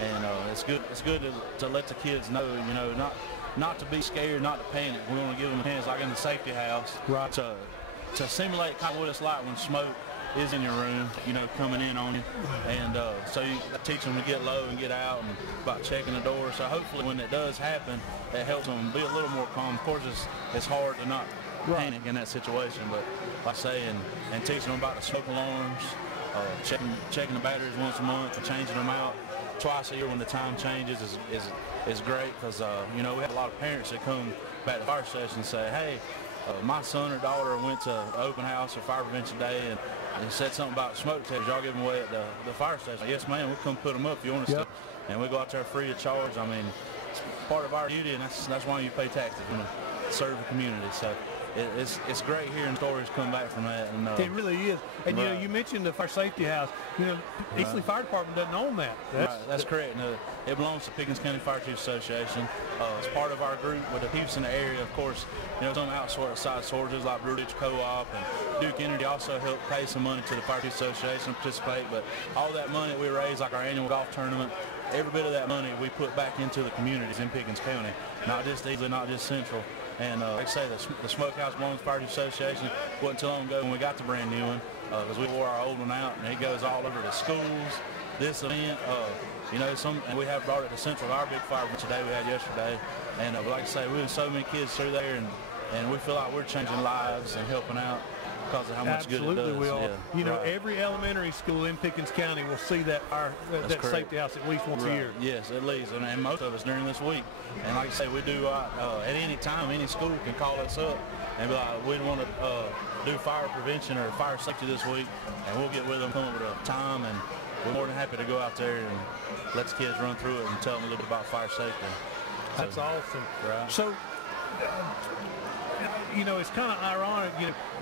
and it's good. It's good to let the kids know, not to be scared, not to panic. We want to give them a chance, like in the safety house, to simulate kind of what it's like when smoke is in your room, coming in on you, and so you teach them to get low and get out, and about checking the door. So hopefully, when it does happen, it helps them be a little more calm. Of course, it's hard to not panic in that situation, but like I say, and teaching them about the smoke alarms, checking the batteries once a month, and changing them out twice a year when the time changes is great, because we have a lot of parents that come back to the fire station and say, hey, my son or daughter went to an open house or fire prevention day and said something about smoke detectors. Y'all give them away at the fire station. Yes, ma'am, we'll come put them up if you want us to. And we go out there free of charge. It's part of our duty, and that's why you pay taxes, serve the community. So it's great hearing stories come back from that. And, it really is. And you mentioned the fire safety house. Easley Fire Department doesn't own that. That's correct. No, it belongs to Pickens County Fire Chiefs Association. It's part of our group with the people in the area. Of course, some outside sources like Blue Ridge Co-op and Duke Energy also help pay some money to the Fire Chiefs Association to participate. But all that money we raise, like our annual golf tournament, every bit of that money we put back into the communities in Pickens County, not just Easley, not just Central. And like I say, the Smokehouse belongs to the Fire Chiefs Association. Wasn't too long ago when we got the brand new one, because we wore our old one out, and it goes all over the schools, this event. And we have brought it to Central, our big fire today we had yesterday. And like I say, we have so many kids through there, and we feel like we're changing lives and helping out because of how much good it does. Absolutely will. Every elementary school in Pickens County will see that safety house at least once a year. Yes, at least, and most of us during this week. And like I say, we do at any time, any school can call us up and be like, we want to do fire prevention or fire safety this week, and we'll get with them, come up with a time, and we're more than happy to go out there and let the kids run through it and tell them a little bit about fire safety. That's awesome. Right. So, it's kind of ironic.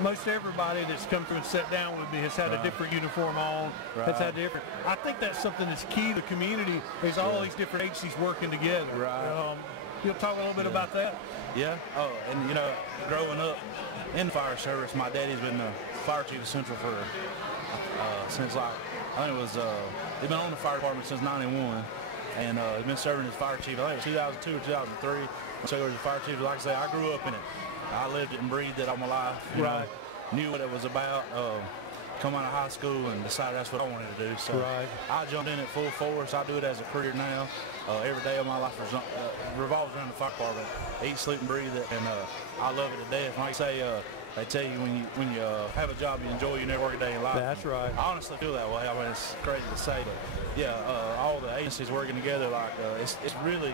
Most everybody that's come through and sat down with me has had a different uniform on. Has had different. I think that's something that's key to the community. Is all these different agencies working together. Right. You'll talk a little bit about that. Yeah. Oh, and growing up in the fire service, my daddy's been the fire chief of Central for since I think it was. He's been on the fire department since '91, and he's been serving as fire chief. I think it was 2002 or 2003. So he was a fire chief. Like I say, I grew up in it. I lived it and breathed it all my life. Knew what it was about. Come out of high school and decided that's what I wanted to do. So I jumped in at full force. I do it as a career now. Every day of my life revolves around the fire department. Eat, sleep, and breathe it, and I love it to death. Like I say, they tell you when you have a job you enjoy, you never work a day in life. That's right. I honestly feel that way. It's crazy to say, but all the agencies working together, like it's really.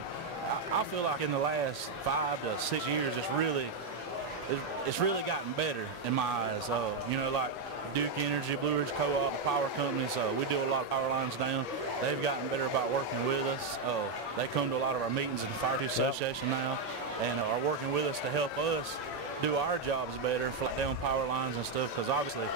I feel like in the last 5 to 6 years, it's really gotten better in my eyes. Like Duke Energy, Blue Ridge Co-op, the power companies, we do a lot of power lines down. They've gotten better about working with us. They come to a lot of our meetings in the Fire Chiefs Association now, and are working with us to help us do our jobs better, flat down power lines and stuff, because obviously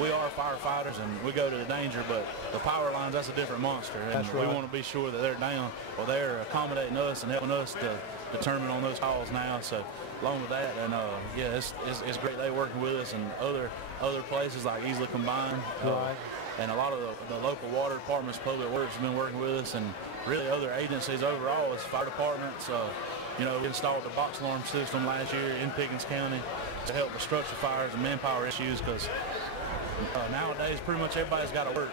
we are firefighters and we go to the danger, but the power lines, that's a different monster, and we want to be sure that they're down, or they're accommodating us and helping us to determine on those calls now. So along with that, and it's great they working with us, and other places like Easley Combined, and a lot of the local water departments, public works have been working with us, and really other agencies overall as fire departments. We installed the box alarm system last year in Pickens County to help with structure fires and manpower issues, because nowadays pretty much everybody's got to work,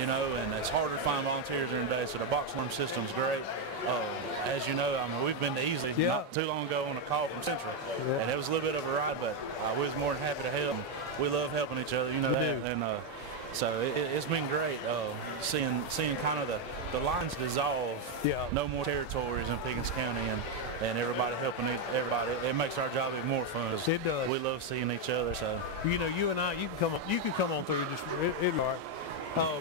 and it's harder to find volunteers during the day, so the box alarm system's great. As you know, we've been to Easley not too long ago on a call from Central, and it was a little bit of a ride, but we was more than happy to help. We love helping each other, and so it's been great seeing kind of the lines dissolve. No more territories in Pickens County, and everybody helping everybody. It makes our job even more fun. It does. We love seeing each other. So you and I, you can come on through. It's all right.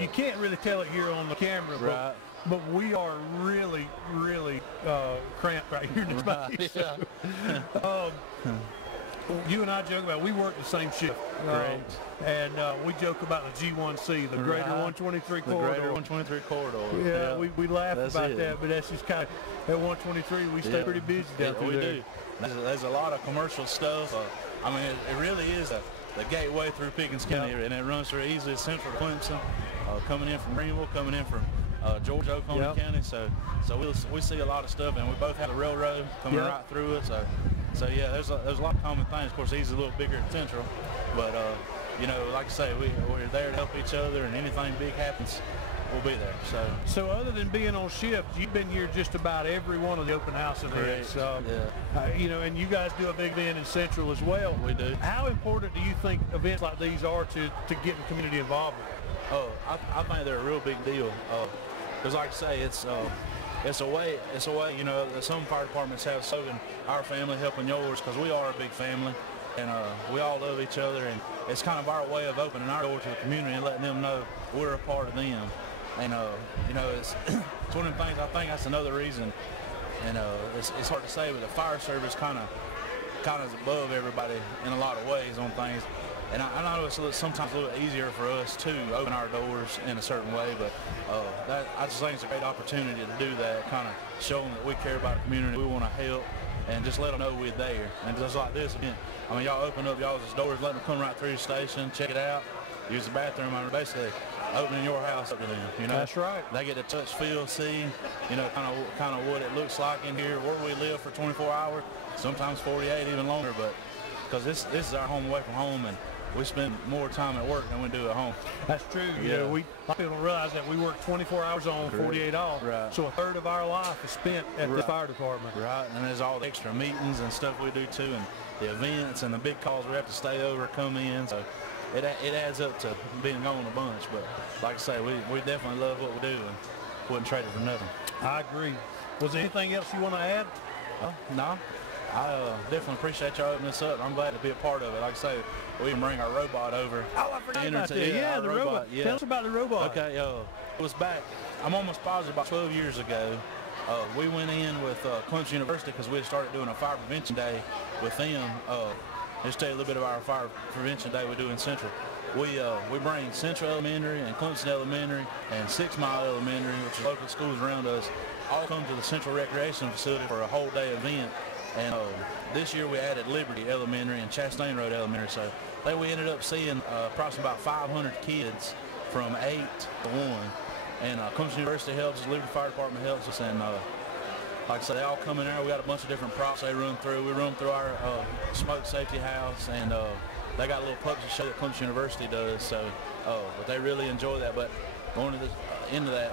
You can't really tell it here on the camera, but we are really, really cramped right here in this body. You and I joke about we work the same shift. Correct. And we joke about the G1C, the Greater 123 the Corridor. Greater 123 Corridor. Yeah, we laugh That's about it. that, but that's just kind of, at 123, we stay pretty busy down through we there. do. There's a lot of commercial stuff. I mean, it really is the gateway through Pickens County, and it runs through Easley, Central Clemson, coming in from Greenville, coming in from Georgia, Oklahoma County. So we see a lot of stuff, and we both have a railroad coming right through it. So yeah, there's a lot of common things. Of course, Easley's a little bigger than Central, but you know, like I say, we're there to help each other, and anything big happens, we'll be there. So other than being on shift, you've been here just about every one of the open house events. You know, and you guys do a big event in Central as well. We do. How important do you think events like these are to getting community involvement? Oh, I think they're a real big deal. Because like I say, it's a way, you know, that some fire departments have serving our family, helping yours, because we are a big family, and we all love each other, and it's kind of our way of opening our door to the community and letting them know we're a part of them. And you know, it's one of the things. I think that's another reason. And it's hard to say, but the fire service kind of is above everybody in a lot of ways on things. And I know it's sometimes a little easier for us to open our doors in a certain way, but I just think it's a great opportunity to do that, kind of show them that we care about the community, we want to help, and just let them know we're there. And just like this, again, I mean, y'all open up y'all's doors, let them come right through the station, check it out, use the bathroom, I mean, basically opening your house up to them, you know. That's right. They get to touch, feel, see, you know, kind of what it looks like in here, where we live for 24 hours, sometimes 48, even longer, but because this is our home away from home, and we spend more time at work than we do at home. That's true. You know, a lot of people don't realize that we work 24 hours on, 48 off. Right. So a third of our life is spent at the fire department. Right, and there's all the extra meetings and stuff we do too, and the events and the big calls we have to stay over, come in. So it adds up to being gone a bunch. But like I say, we definitely love what we do and wouldn't trade it for nothing. I agree. Was there anything else you want to add? No. I definitely appreciate y'all opening this up. I'm glad to be a part of it. Like I say, we even bring our robot over. Oh, I forgot about that. Yeah, the robot. Yeah. Tell us about the robot. Okay, it was back, I'm almost positive, about 12 years ago. We went in with Clemson University because we had started doing a fire prevention day with them. Just tell you a little bit about our fire prevention day we do in Central. We bring Central Elementary and Clemson Elementary and 6 Mile Elementary, which are local schools around us, all come to the Central Recreation Facility for a whole day event. And this year we added Liberty Elementary and Chastain Road Elementary. So we ended up seeing approximately about 500 kids from 8 to 1. And Clemson University helps us, Liberty Fire Department helps us, and like I said, they all come in there. We got a bunch of different props they run through. We run through our smoke safety house, and they got a little puppet show that Clemson University does. So, but they really enjoy that. But going to the end of that,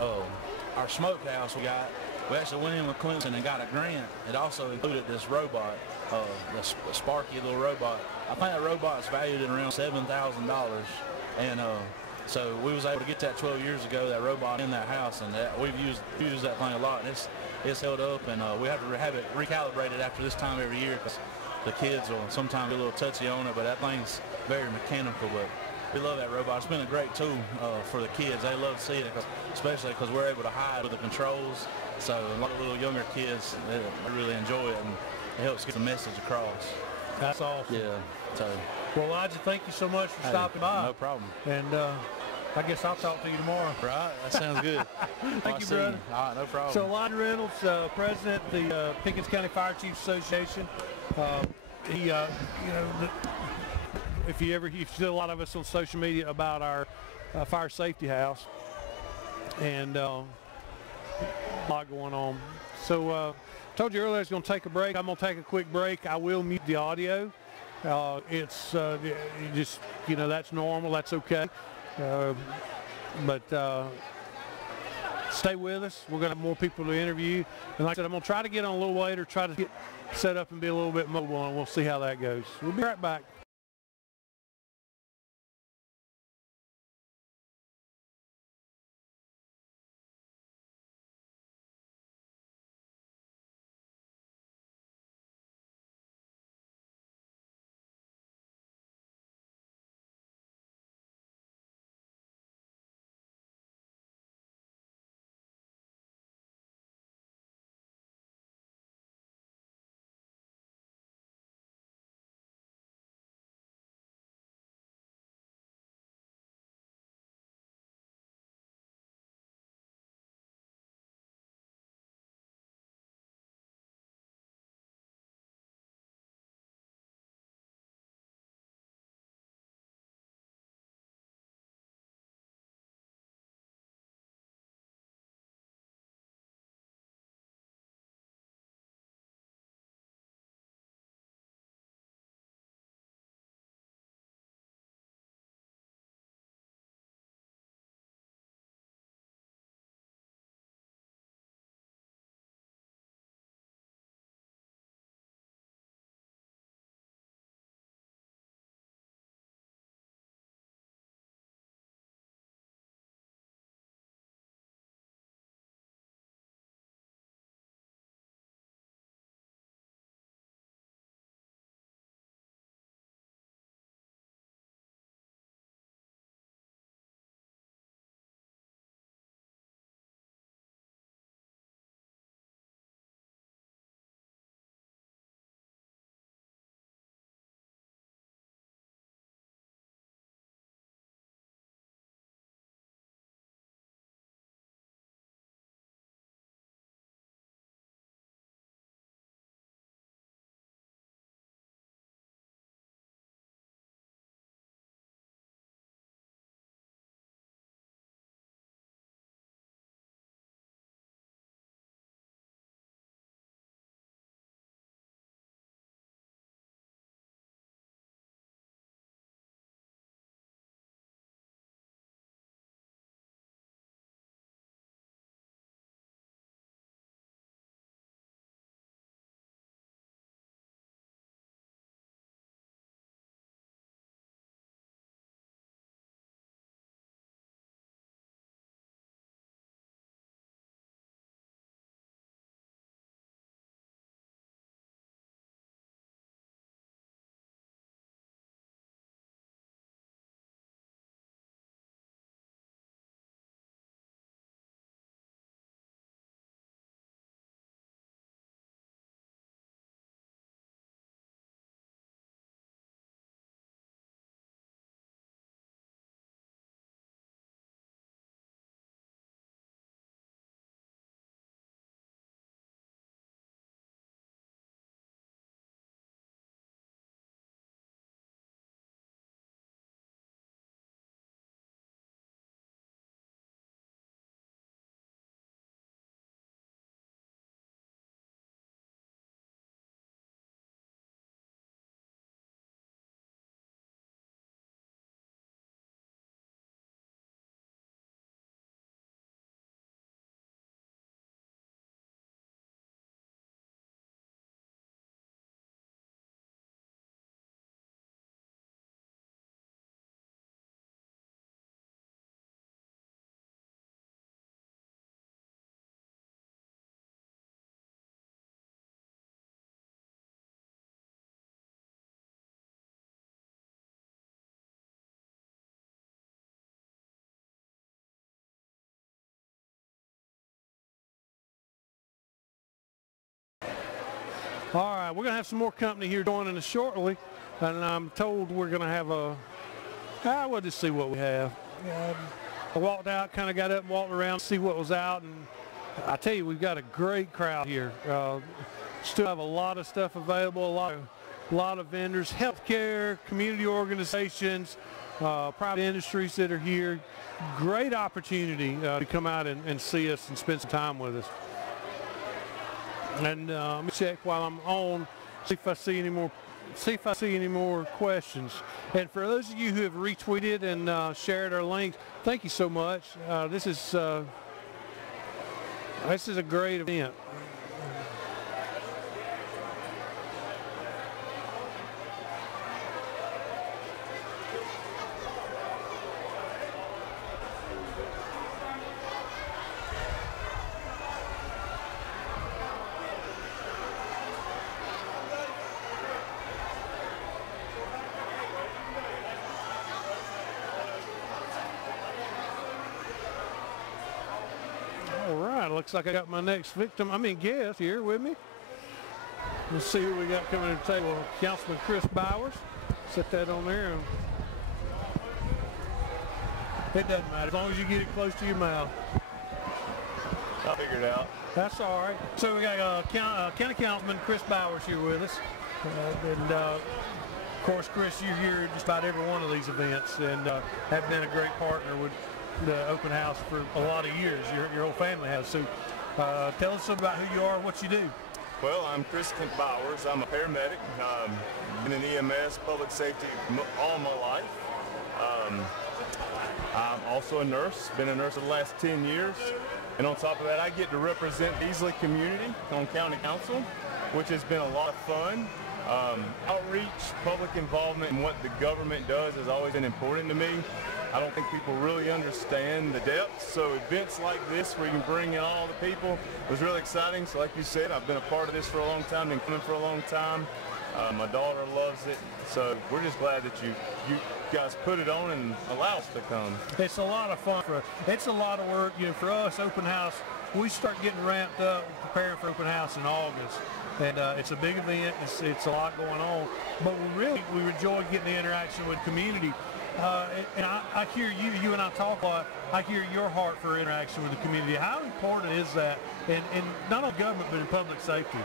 our smokehouse we actually went in with Clemson and got a grant. It also included this robot, the Sparky little robot. I think that robot's valued at around $7,000, and so we was able to get that 12 years ago, that robot in that house, and we've used that thing a lot, and it's held up, and we have to have it recalibrated after this time every year because the kids will sometimes be a little touchy on it, but that thing's very mechanical. But we love that robot. It's been a great tool for the kids. They love seeing it, especially because we're able to hide with the controls. So a lot of little younger kids, they really enjoy it, and it helps get the message across. That's awesome. Yeah. So. Well, Elijah, thank you so much for stopping by. No problem. And I guess I'll talk to you tomorrow. Right. That sounds good. Thank you, brother. All right, no problem. So Elijah Reynolds, president of the Pickens County Fire Chiefs Association. He, you know, if you see a lot of us on social media about our fire safety house, and a lot going on. So told you earlier I was going to take a break. I'm going to take a quick break. I will mute the audio. It's just, you know, that's normal. That's okay. But stay with us. We're going to have more people to interview. And like I said, I'm going to try to get on a little later, try to get set up and be a little bit mobile, and we'll see how that goes. We'll be right back. All right, we're going to have some more company here joining us shortly, and I'm told we're going to have we'll just see what we have. I walked out, kind of got up and walked around to see what was out, and I tell you, we've got a great crowd here. Still have a lot of stuff available, a lot of vendors, healthcare, community organizations, private industries that are here. Great opportunity to come out and see us and spend some time with us. And let me check while I'm on, see if I see any more questions. And for those of you who have retweeted and shared our links, thank you so much. This is a great event. Looks like I got my next guest here with me. Let's see who we got coming to the table. Councilman Chris Bowers. Set that on there. It doesn't matter as long as you get it close to your mouth. I'll figure it out. That's all right. So we got County Councilman Chris Bowers here with us. Of course, Chris, you're here at just about every one of these events and have been a great partner with the open house for a lot of years. Your whole family has. So tell us about who you are, what you do. Well, I'm Chris Bowers. I'm a paramedic. Been in EMS, public safety all my life. I'm also a nurse. Been a nurse for the last 10 years. And on top of that, I get to represent the Easley community on county council, which has been a lot of fun. Outreach, public involvement in what the government does has always been important to me. I don't think people really understand the depths, so events like this where you can bring in all the people was really exciting. So like you said, I've been a part of this for a long time, been coming for a long time. My daughter loves it, so we're just glad that you guys put it on and allow us to come. It's a lot of fun for us. It's a lot of work. For us, open house, we start getting ramped up, preparing for open house in August. And it's a big event. It's a lot going on. But we enjoy getting the interaction with community. And I hear you and I talk a lot. I hear your heart for interaction with the community. How important is that in not only government, but in public safety?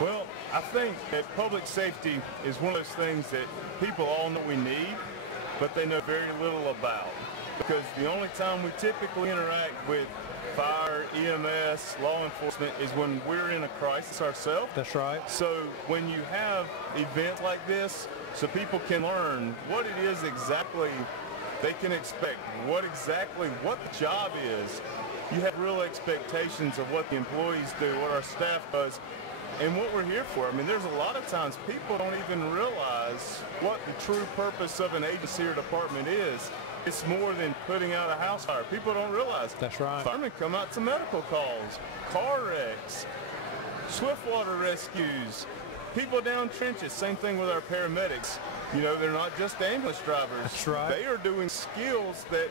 Well, I think that public safety is one of those things that people all know we need, but they know very little about. Because the only time we typically interact with fire, EMS, law enforcement is when we're in a crisis ourselves. That's right. So when you have events like this, so people can learn what it is exactly they can expect, what the job is. You have real expectations of what the employees do, what our staff does, and what we're here for. I mean, there's a lot of times people don't even realize what the true purpose of an agency or department is. It's more than putting out a house fire. People don't realize. That's right. Firemen come out to medical calls, car wrecks, swiftwater rescues, people down trenches. Same thing with our paramedics. They're not just ambulance drivers. That's right. They are doing skills that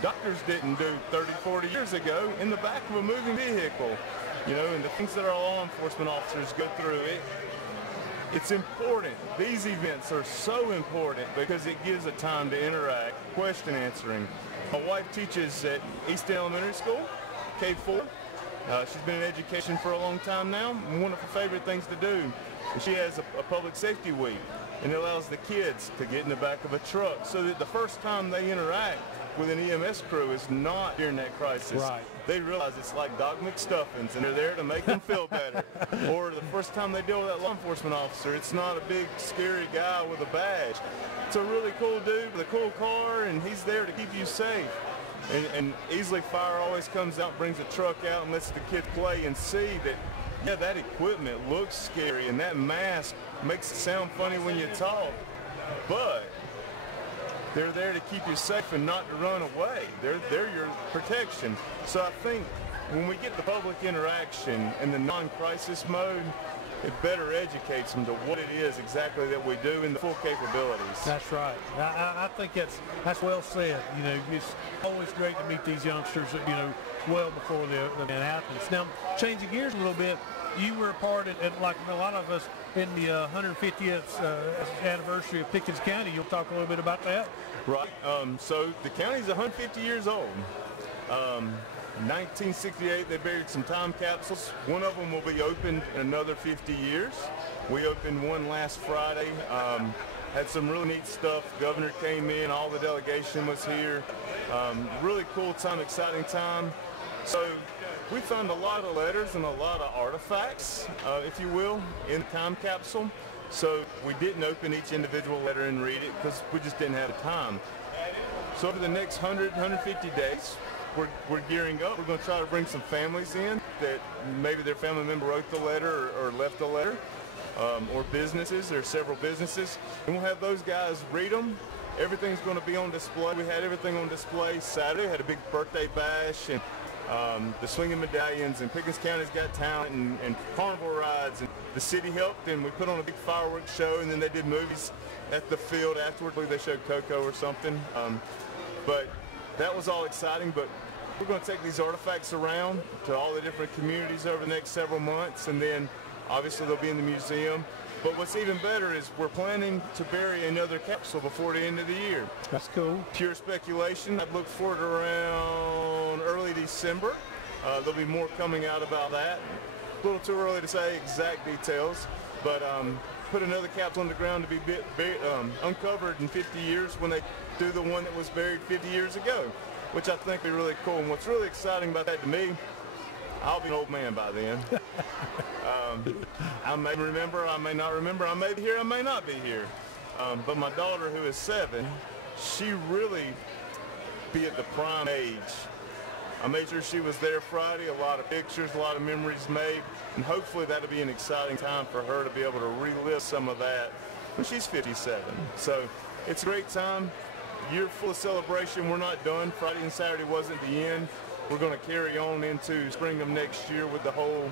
doctors didn't do 30, 40 years ago in the back of a moving vehicle. And the things that our law enforcement officers go through, it's important. These events are so important because it gives a time to interact, question answering. My wife teaches at East Elementary School, K4. She's been in education for a long time now. One of her favorite things to do is she has a public safety week, and it allows the kids to get in the back of a truck so that the first time they interact with an EMS crew is not during that crisis. Right. They realize it's like Doc McStuffins, and they're there to make them feel better. Or the first time they deal with that law enforcement officer, it's not a big, scary guy with a badge. It's a really cool dude with a cool car, and he's there to keep you safe. And Easley Fire always comes out, brings a truck out, and lets the kids play and see that, yeah, that equipment looks scary, and that mask makes it sound funny when you talk. But they're there to keep you safe and not to run away. They're your protection. So I think when we get the public interaction in the non-crisis mode, it better educates them to what it is exactly that we do and the full capabilities. That's right. I think that's well said. It's always great to meet these youngsters, well before the event happens. Now, changing gears a little bit, you were a part like a lot of us in the 150th anniversary of Pickens County. You'll talk a little bit about that. Right. So the county's 150 years old. 1968, they buried some time capsules. One of them will be opened in another 50 years. We opened one last Friday. Had some really neat stuff. Governor came in, all the delegation was here. Really cool time, exciting time. So we found a lot of letters and a lot of artifacts, if you will, in the time capsule. So we didn't open each individual letter and read it because we just didn't have the time. So over the next 150 days, we're gearing up. We're going to try to bring some families in that maybe their family member wrote the letter or left the letter, or businesses. There are several businesses. And we'll have those guys read them. Everything's going to be on display. We had everything on display Saturday. Had a big birthday bash and the swinging medallions, and Pickens County's got talent and carnival rides. And the city helped, and we put on a big fireworks show, and then they did movies at the field afterward. I believe they showed Coco or something. But that was all exciting. But we're going to take these artifacts around to all the different communities over the next several months, and then obviously they'll be in the museum. But what's even better is we're planning to bury another capsule before the end of the year. That's cool. Pure speculation. I'd look for it around early December. There'll be more coming out about that. A little too early to say exact details, but put another capsule on the ground to be uncovered in 50 years when they do the one that was buried 50 years ago, which I think will be really cool. And what's really exciting about that to me, I'll be an old man by then. I may remember, I may not remember, I may be here, I may not be here. But my daughter, who is 7, she really be at the prime age. I made sure she was there Friday, a lot of pictures, a lot of memories made, and hopefully that'll be an exciting time for her to be able to relive some of that when she's 57. So it's a great time. Year full of celebration. We're not done. Friday and Saturday wasn't the end. We're going to carry on into spring of next year with the whole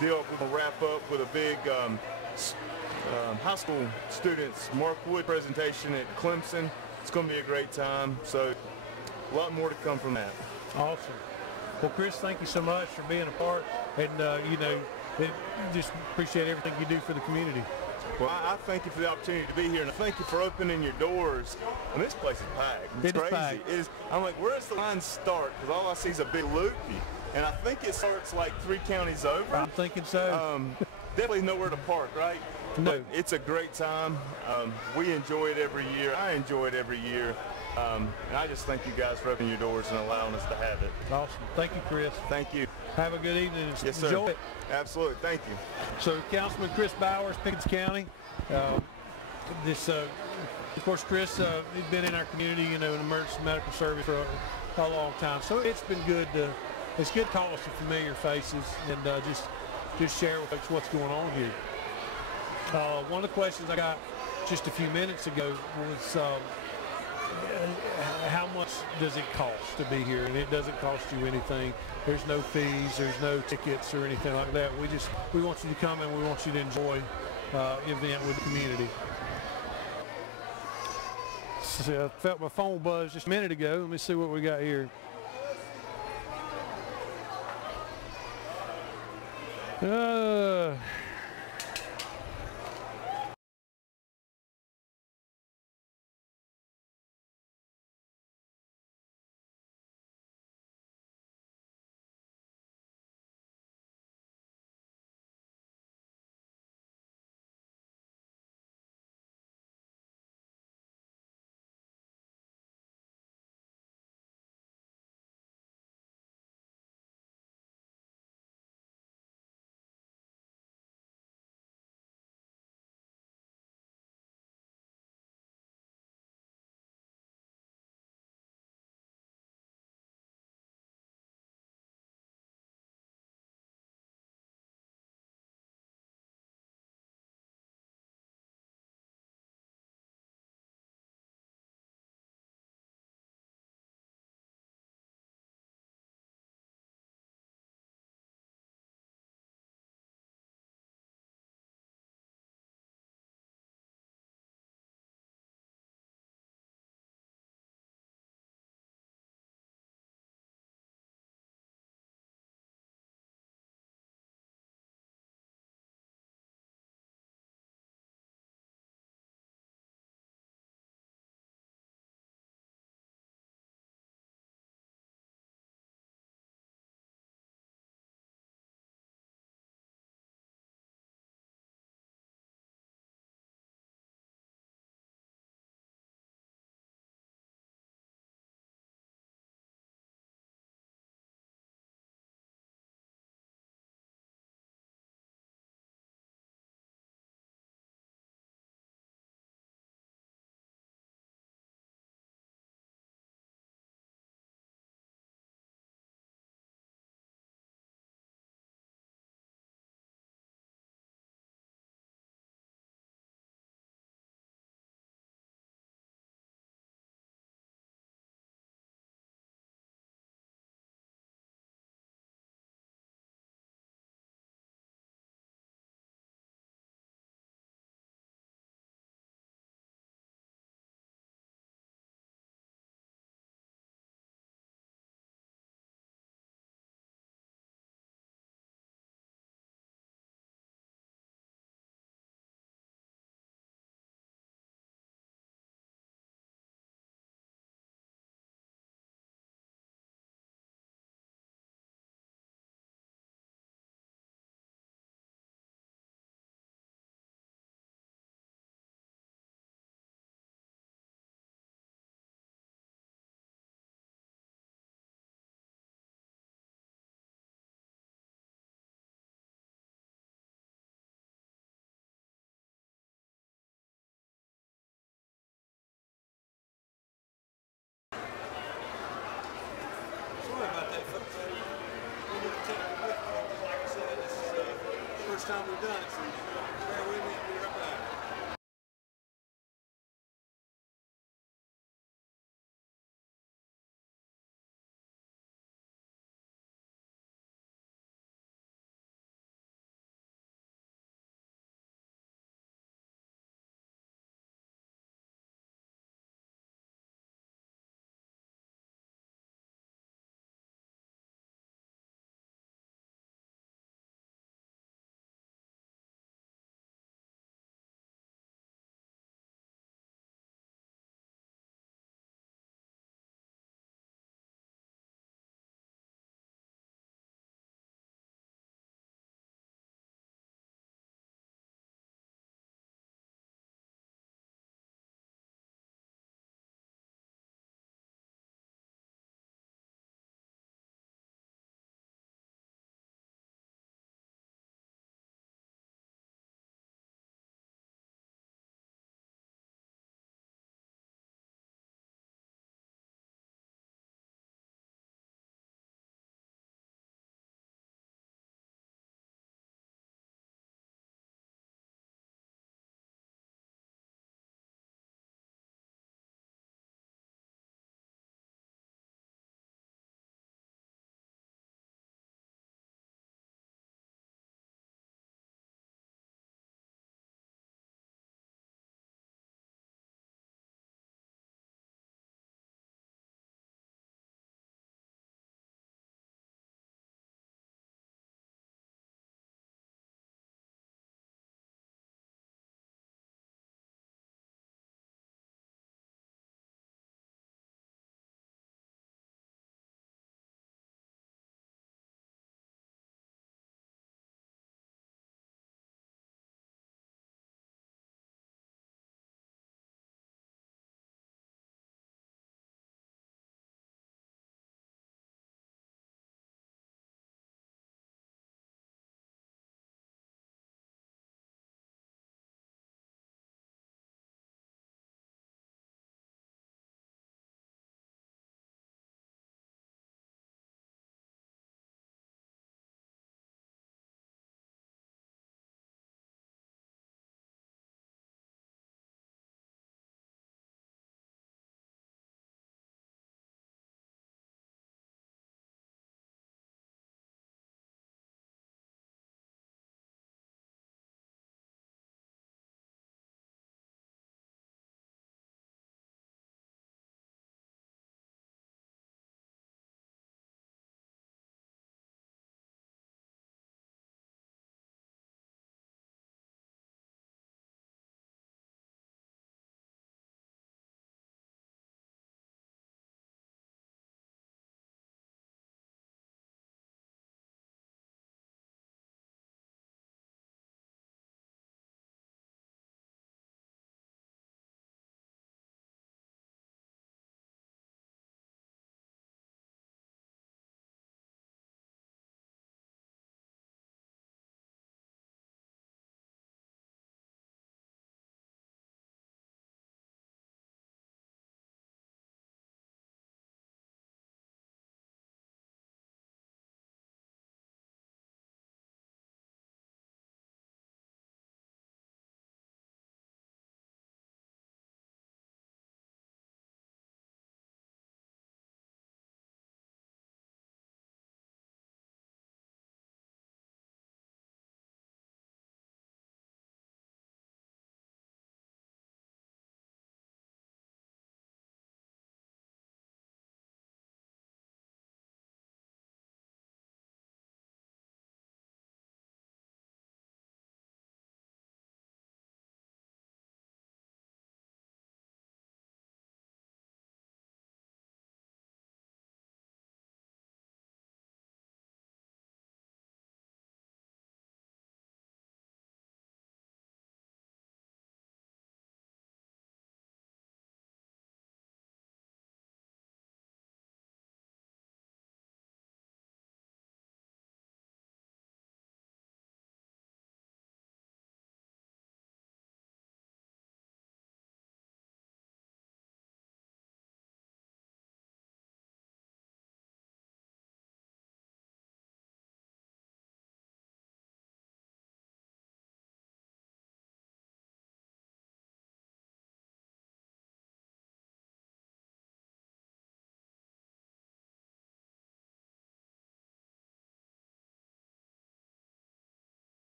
deal. We'll wrap up with a big high school students Mark Wood presentation at Clemson. It's going to be a great time. So a lot more to come from that. Awesome. Well, Chris, thank you so much for being a part, and just appreciate everything you do for the community. Well, I thank you for the opportunity to be here, and I thank you for opening your doors. And this place is packed. It's crazy. Packed. I'm like, where does the line start? Because all I see is a big loop, and I think it starts like 3 counties over. I'm thinking so. Definitely nowhere to park, right? No. But it's a great time. We enjoy it every year. I enjoy it every year. And I just thank you guys for opening your doors and allowing us to have it. Awesome. Thank you, Chris. Thank you. Have a good evening. Yes, sir. Enjoy it. Absolutely. Thank you. So, Councilman Chris Bowers, Pickens County. Of course, Chris, he's been in our community, in emergency medical service for a long time. So it's been good it's good to call us some familiar faces and just share with folks what's going on here. One of the questions I got just a few minutes ago was how much does it cost to be here? And it doesn't cost you anything. There's no fees, there's no tickets or anything like that. We want you to come and we want you to enjoy event with the community. So I felt my phone buzz just a minute ago. Let me see what we got here.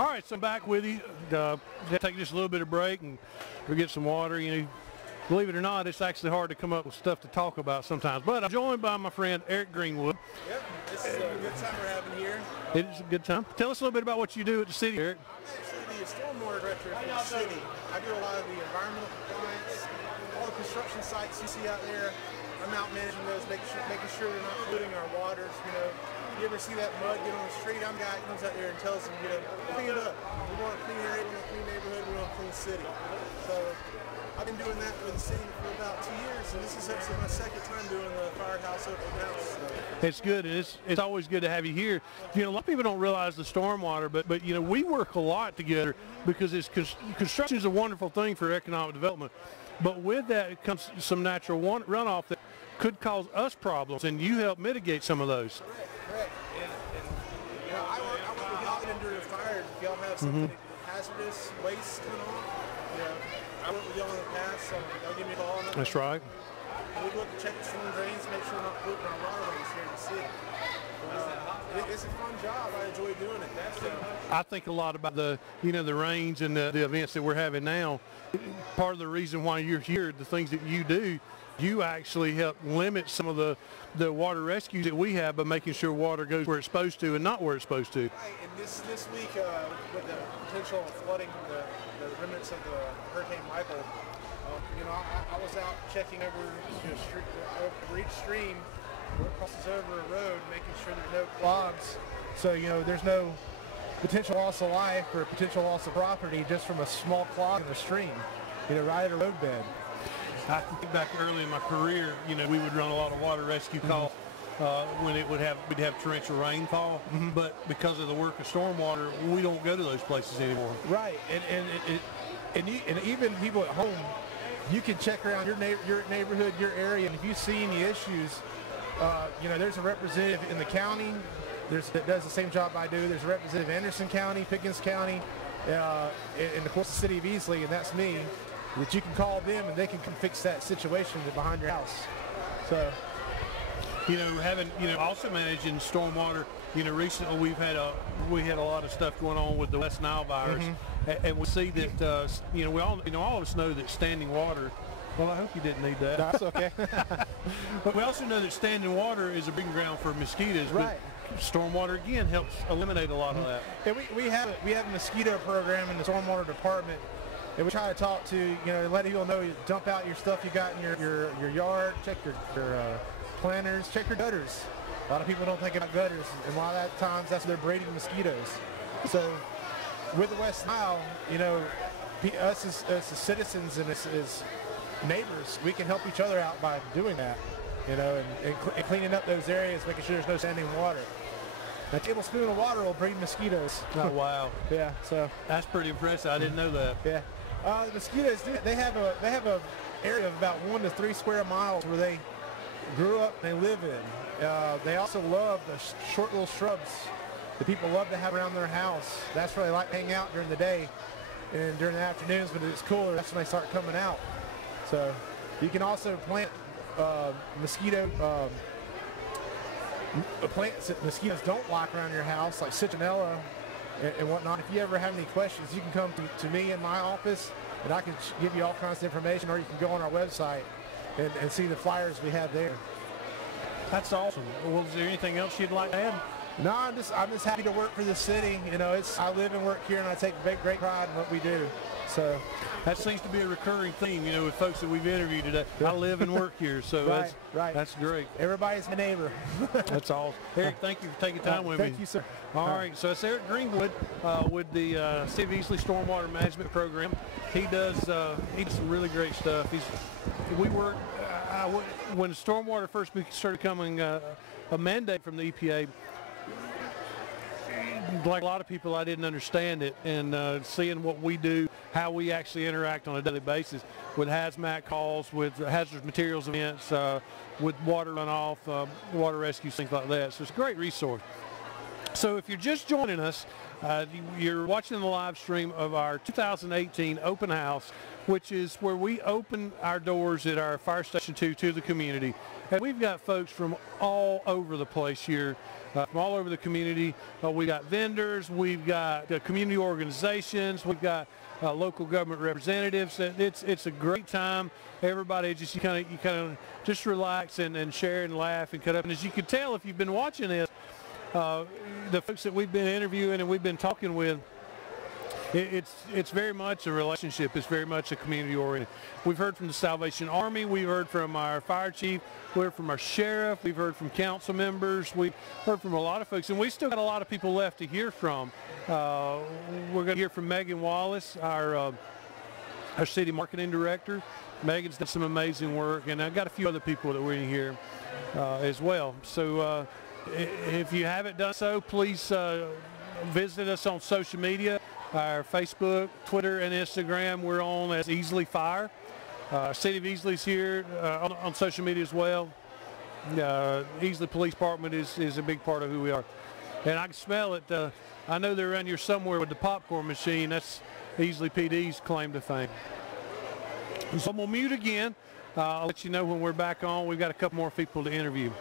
All right, so I'm back with you. Take just a little bit of break and we'll get some water. You know, believe it or not, it's actually hard to come up with stuff to talk about sometimes. But I'm joined by my friend Eric Greenwood. Yep, this is a good time we're having here. It is a good time. Tell us a little bit about what you do at the city, Eric. I'm actually the stormwater director for the city. I do a lot of the environmental compliance, all the construction sites you see out there. I'm out managing those, making sure they're not polluting our waters. You know, you ever see that mud get on the street? I'm the guy that comes out there and tells them, you know, clean it up. We want a clean area, we want a clean neighborhood, we want a clean city. So I've been doing that for the city for about 2 years, and this is actually my second time doing the firehouse open house. So. It's good. It's always good to have you here. You know, a lot of people don't realize the stormwater, but you know, we work a lot together because construction is a wonderful thing for economic development. But with that, it comes some natural runoff that could cause us problems, and you help mitigate some of those. Correct. And you know, I work with y'all during the fire. If y'all have something hazardous waste coming on, you know, I worked with y'all in the past, so y'all give me a call. That's right. We go to check the storm drains, make sure we're not polluting our waterways here in the city. It's a fun job. I enjoy doing it. I think a lot about the rains and the events that we're having now. Part of the reason why you're here, the things that you do, you actually help limit some of the water rescues that we have by making sure water goes where it's supposed to and not where it's supposed to. Right, and this week with the potential flooding, the remnants of the Hurricane Michael, you know, I was out checking over each stream that crosses over a road, making sure there's no clogs. So, you know, there's no potential loss of life or potential loss of property just from a small clog in the stream, you know, right at a roadbed. I think back early in my career, you know, we would run a lot of water rescue calls when we'd have torrential rainfall, but because of the work of stormwater, we don't go to those places anymore. Right, and even people at home, you can check around your neighborhood, your area, and if you see any issues, you know, there's a representative in the county that does the same job I do. There's a representative in Anderson County, Pickens County, and of course the city of Easley, and that's me. That you can call them and they can come fix that situation behind your house. So, you know, also managing stormwater. You know, recently we had a lot of stuff going on with the West Nile virus, and we see that you know, all of us know that standing water. Well, I hope you didn't need that. No, that's okay. But we also know that standing water is a breeding ground for mosquitoes. Right. But stormwater again helps eliminate a lot of that. And we have a mosquito program in the stormwater department. And we try to talk to, you know, let people know, you dump out your stuff you got in your yard, check your planters, check your gutters. A lot of people don't think about gutters, and a lot of times that's where they're breeding mosquitoes. So with the West Nile, you know, us as citizens and as neighbors, we can help each other out by doing that, you know, and cleaning up those areas, making sure there's no standing water. A tablespoon of water will breed mosquitoes. Oh, wow. Yeah, so. That's pretty impressive. I didn't know that. Yeah. The mosquitoes, they have a area of about 1 to 3 square miles where they grew up and they live in. They also love the short little shrubs that people love to have around their house. That's where they like to hang out during the day, and during the afternoons when it's cooler, that's when they start coming out. So you can also plant plants that mosquitoes don't like around your house, like citronella and whatnot. If you ever have any questions, you can come to me in my office, and I can give you all kinds of information, or you can go on our website and see the flyers we have there. That's awesome. Well, is there anything else you'd like to add? No, I'm just happy to work for the city. You know, I live and work here, and I take great pride in what we do. So that seems to be a recurring theme, you know, with folks that we've interviewed today. I live and work here, so that's great. Everybody's my neighbor. That's awesome. Eric, thank you for taking time with me. Thank you, sir. All right, so it's Eric Greenwood with the City of Easley Stormwater Management Program. He does some really great stuff. We work when stormwater first started becoming a mandate from the EPA. Like a lot of people, I didn't understand it, and seeing what we do, how we actually interact on a daily basis with hazmat calls, with hazardous materials events, with water runoff, water rescue, things like that. So it's a great resource. So if you're just joining us, you're watching the live stream of our 2018 open house, which is where we open our doors at our Fire Station 2 to the community. And we've got folks from all over the place here from all over the community. We got vendors, we've got community organizations, we've got local government representatives. It's a great time. Everybody just you kind of just relax and share and laugh and cut up. And as you can tell if you've been watching this, the folks that we've been interviewing and we've been talking with, it's very much a relationship. It's very much a community oriented. We've heard from the Salvation Army. We've heard from our fire chief. We've heard from our sheriff. We've heard from council members. We've heard from a lot of folks, and we still got a lot of people left to hear from. We're going to hear from Megan Wallace, our city marketing director. Megan's done some amazing work, and I've got a few other people that we're going to hear as well. So if you haven't done so, please visit us on social media. Our Facebook, Twitter, and Instagram, we're on as Easley Fire. City of Easley's here on social media as well. Easley Police Department is a big part of who we are. And I can smell it. I know they're around here somewhere with the popcorn machine. That's Easley PD's claim to fame. So I'm going to mute again. I'll let you know when we're back on. We've got a couple more people to interview.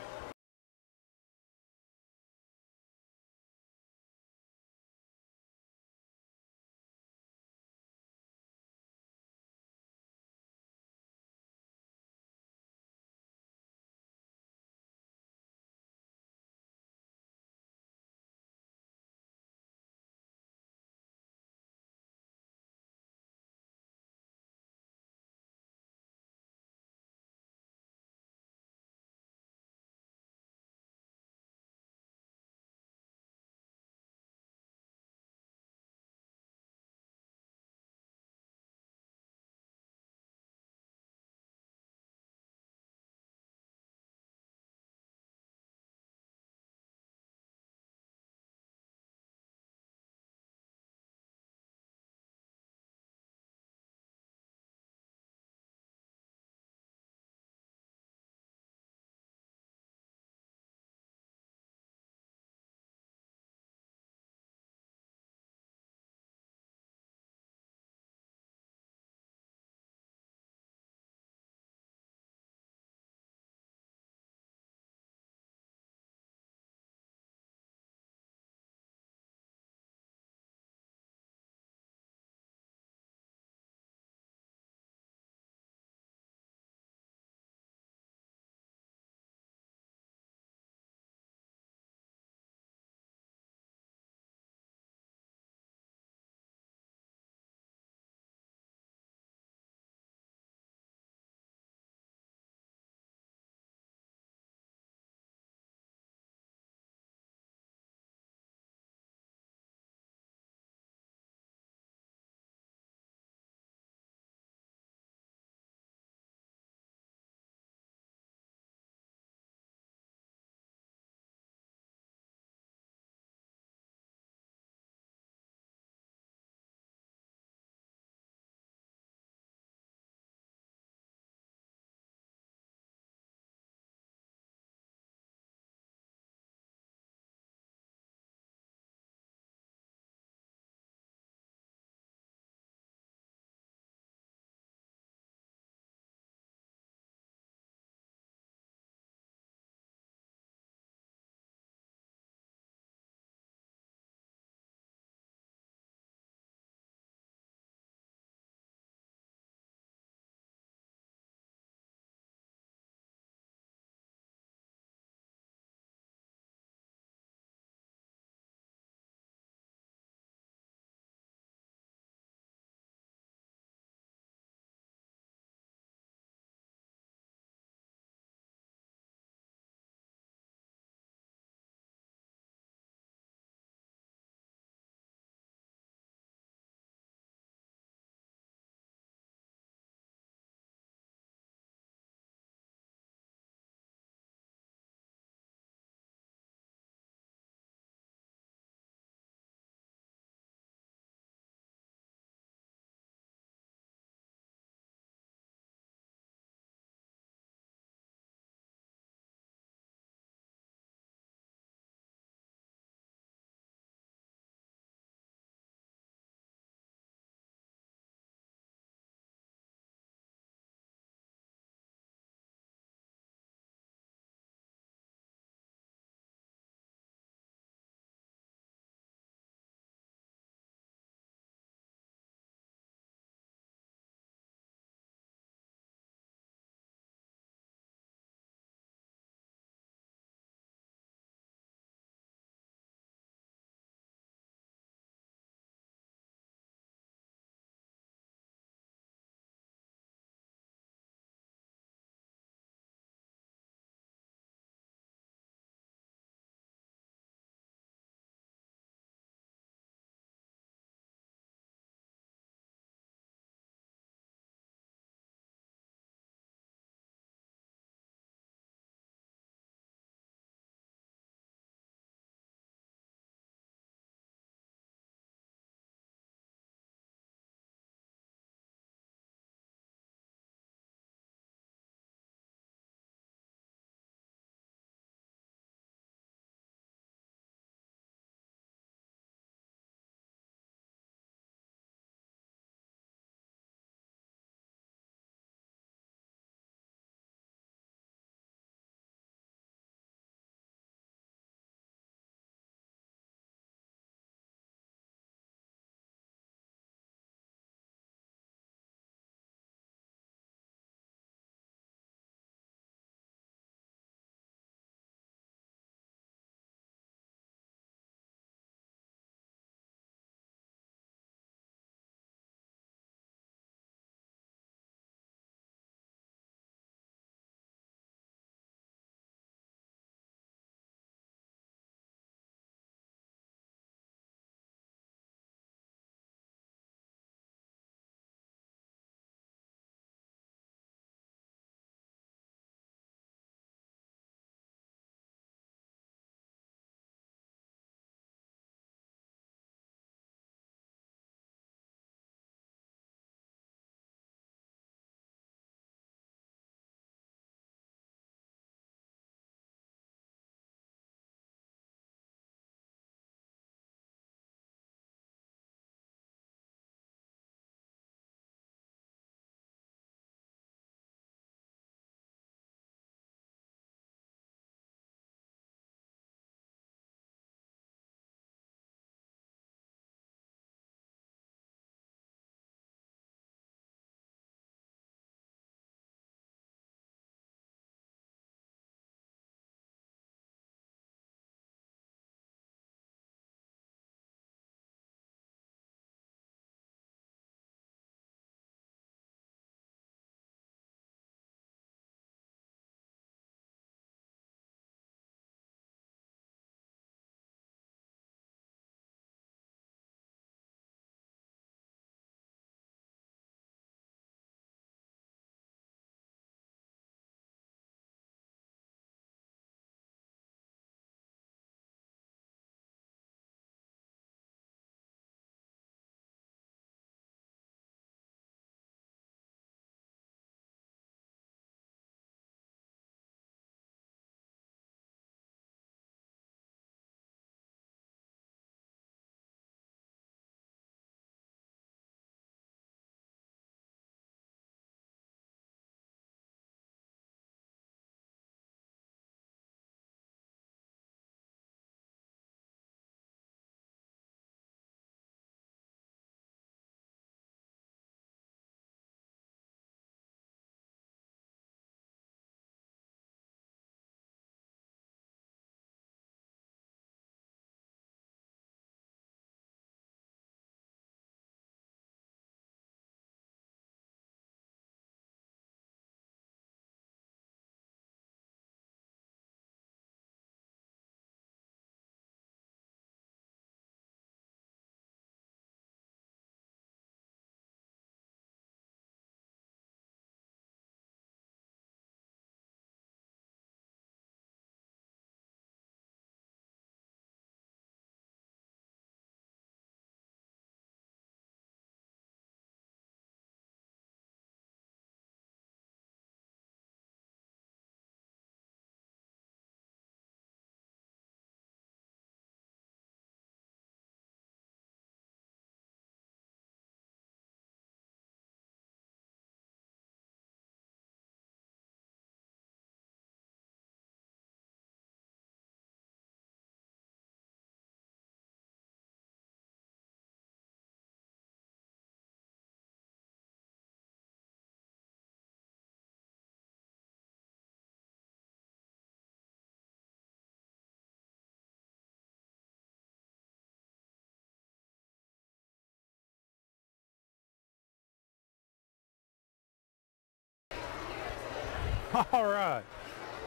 All right.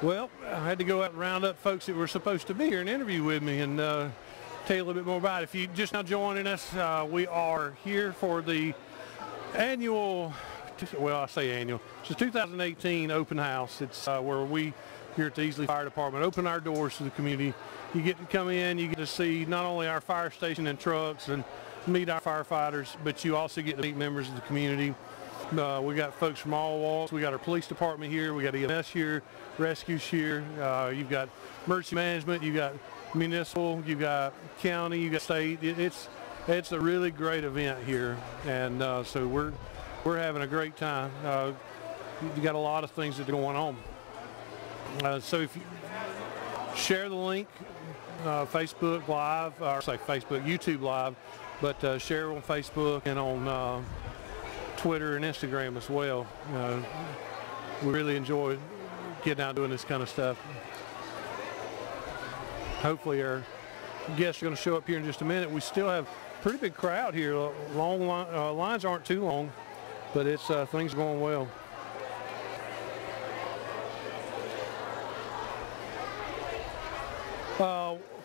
Well, I had to go out and round up folks that were supposed to be here and interview with me and tell you a little bit more about it. If you just now joining us, we are here for the annual, well, I say annual, it's the 2018 open house. It's where we here at the Easley Fire Department open our doors to the community. You get to come in, you get to see not only our fire station and trucks and meet our firefighters, but you also get to meet members of the community. We got folks from all walks. We got our police department here. We got EMS here, rescues here. You've got emergency management. You got municipal. You got county. You got state. It's a really great event here, and so we're having a great time. You got a lot of things that are going on. So if you share the link, Facebook Live, or say Facebook, YouTube Live, but share on Facebook and on Twitter and Instagram as well. We really enjoy getting out doing this kind of stuff. Hopefully our guests are going to show up here in just a minute. We still have a pretty big crowd here. Long lines aren't too long, but it's things are going well.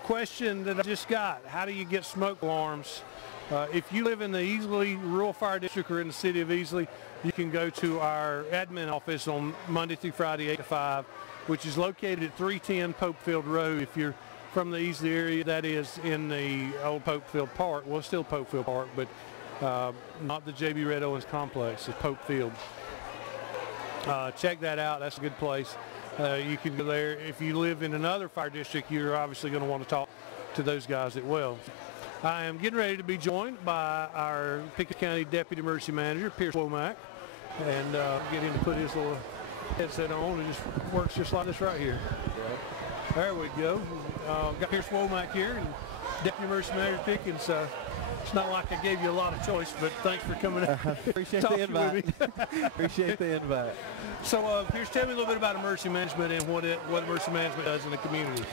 Question that I just got: how do you get smoke alarms? If you live in the Easley Rural Fire District or in the city of Easley, you can go to our admin office on Monday through Friday, 8 to 5, which is located at 310 Popefield Road. If you're from the Easley area, that is in the old Popefield Park. Well, still Popefield Park, but not the J.B. Red Owens complex. It's Popefield. Check that out. That's a good place. You can go there. If you live in another fire district, you're obviously going to want to talk to those guys as well. I am getting ready to be joined by our Pickens County Deputy Emergency Manager, Pierce Womack, and get him to put his little headset on. It just works just like this right here. There we go. Got Pierce Womack here, and Deputy Emergency Manager Pickens. It's not like I gave you a lot of choice, but thanks for coming out. Appreciate the invite. Appreciate the invite. So, Pierce, tell me a little bit about emergency management and what emergency management does in the community.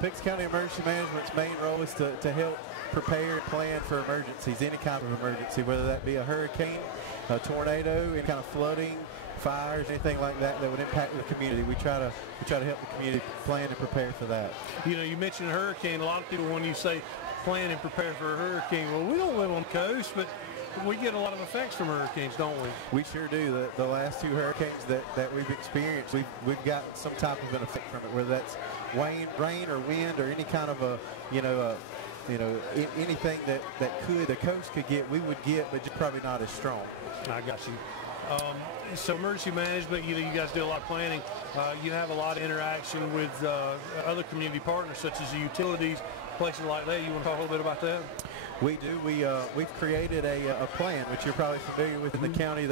Pickens County Emergency Management's main role is to help prepare and plan for emergencies, any kind of emergency, whether that be a hurricane, a tornado, any kind of flooding, fires, anything like that that would impact the community. We try to help the community plan and prepare for that. You know, you mentioned a hurricane. A lot of people, when you say plan and prepare for a hurricane, well, we don't live on the coast, but we get a lot of effects from hurricanes, don't we? We sure do. The last two hurricanes that we've experienced, we've got some type of an effect from it, whether that's rain or wind or any kind of anything that the coast could get, we would get, but just probably not as strong. I got you. So emergency management, you guys do a lot of planning. You have a lot of interaction with other community partners, such as the utilities, places like that. You want to talk a little bit about that? We do. We've created a plan, which you're probably familiar with in the county,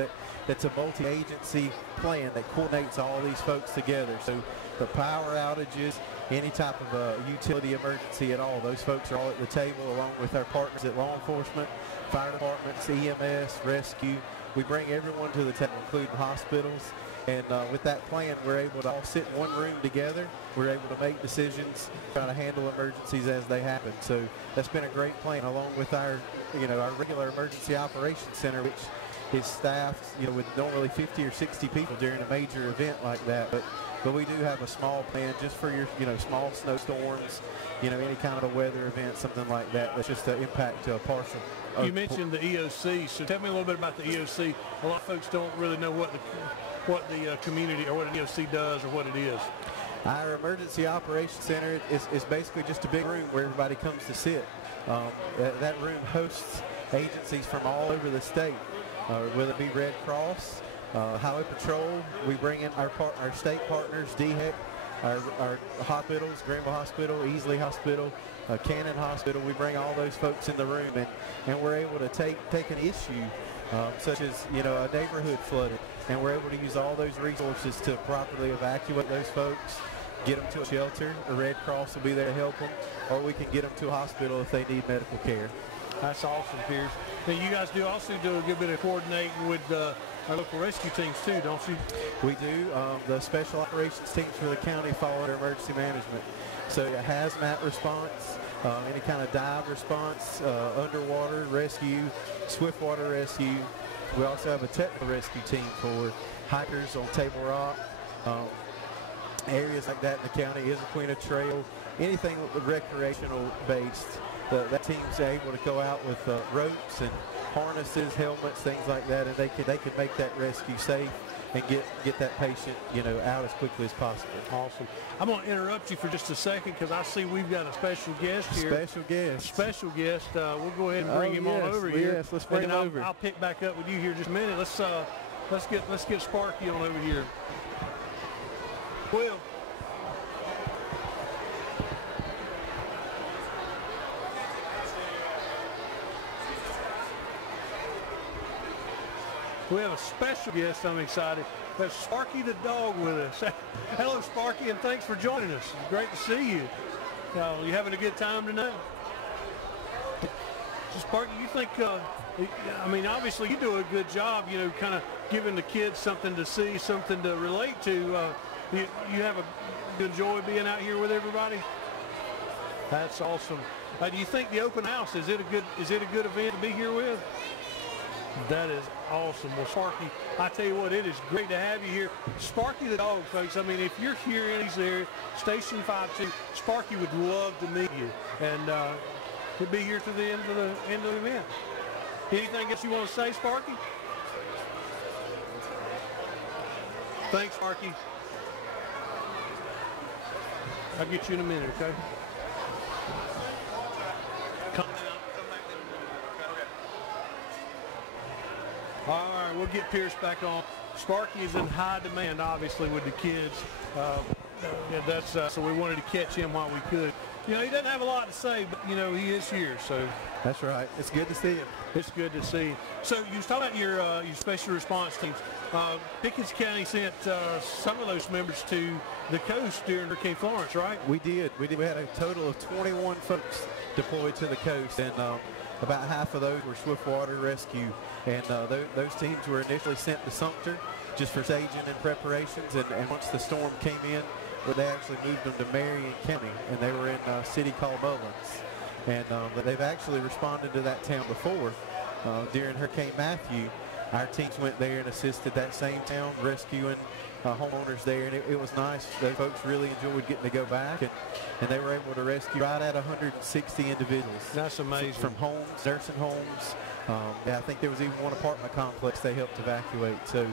that's a multi-agency plan that coordinates all these folks together. So the power outages, any type of utility emergency at all, those folks are all at the table along with our partners at law enforcement, fire departments, EMS, rescue. We bring everyone to the table, including hospitals. And with that plan, we're able to all sit in one room together. We're able to make decisions, try to handle emergencies as they happen. So that's been a great plan, along with our regular emergency operations center, which is staffed, with normally 50 or 60 people during a major event like that. But we do have a small plan just for your, small snowstorms, any kind of a weather event, something like that. That's just an impact to a partial. You mentioned the EOC, so tell me a little bit about the EOC. A lot of folks don't really know what the community or what an EOC does or what it is. Our Emergency Operations Center is basically just a big room where everybody comes to sit. That room hosts agencies from all over the state, whether it be Red Cross, Highway Patrol. We bring in our state partners, DHEC, our hospitals, Greenville Hospital, Easley Hospital, Cannon Hospital. We bring all those folks in the room, and we're able to take an issue such as a neighborhood flooded, and we're able to use all those resources to properly evacuate those folks, get them to a shelter. The Red Cross will be there to help them, or we can get them to a hospital if they need medical care. That's awesome, Pierce. Now, you guys also do a good bit of coordinating with our local rescue teams too, don't you? We do. The special operations teams for the county follow their emergency management. So a hazmat response, any kind of dive response, underwater rescue, swift water rescue. We also have a technical rescue team for hikers on Table Rock, areas like that in the county, Issaquena Trail, anything recreational based. That team's able to go out with ropes and harnesses, helmets, things like that, and they can make that rescue safe and get that patient, out as quickly as possible. Awesome. I'm going to interrupt you for just a second because I see we've got a special guest here. Special guest. We'll go ahead and bring him on over here. Yes, let's bring him over. I'll pick back up with you here in just a minute. Let's get Sparky on over here. Will. We have a special guest, I'm excited. We have Sparky the dog with us. Hello, Sparky, and thanks for joining us. It's great to see you. You having a good time tonight? So Sparky, you think, obviously you do a good job, kind of giving the kids something to see, something to relate to. You enjoy being out here with everybody? That's awesome. Do you think the open house, is it a good event to be here with? That is awesome. Well, Sparky, I tell you what, it is great to have you here. Sparky the dog, folks. I mean, if you're here and he's there, Station 52, Sparky would love to meet you. And he'll be here to the end of the event. Anything else you want to say, Sparky? Thanks, Sparky. I'll get you in a minute, okay? Come down. All right, we'll get Pierce back on. Sparky is in high demand, obviously, with the kids. So we wanted to catch him while we could. He doesn't have a lot to say, but, he is here. So that's right. It's good to see him. It's good to see him. So you was talking about your special response teams. Pickens County sent some of those members to the coast during Hurricane Florence, right? We did. We had a total of 21 folks deployed to the coast, and about half of those were swiftwater rescue, and those teams were initially sent to Sumter just for staging and preparations, and once the storm came in, they actually moved them to Marion County, and they were in a city called Mullins. And they've actually responded to that town before. During Hurricane Matthew, our teams went there and assisted that same town, rescuing homeowners there, and it was nice. Those folks really enjoyed getting to go back, and they were able to rescue right at 160 individuals. That's amazing. From homes, nursing homes. I think there was even one apartment complex they helped evacuate. So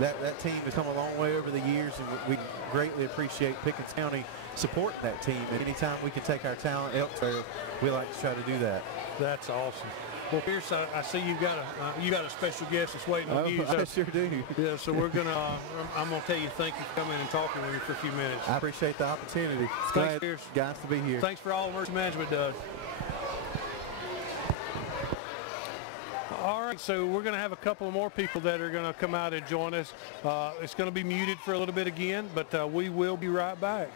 that team has come a long way over the years, and we greatly appreciate Pickens County supporting that team. And anytime we can take our talent elsewhere, we like to try to do that. That's awesome. Well, Pierce, I see you got a special guest that's waiting on you. So, I sure do. Yeah, so I'm gonna tell you thank you for coming and talking with me for a few minutes. I appreciate the opportunity. It's Thanks, Pierce. Guys, to be here. Thanks for all emergency management does. All right, so we're going to have a couple more people that are going to come out and join us. It's going to be muted for a little bit again, but we will be right back.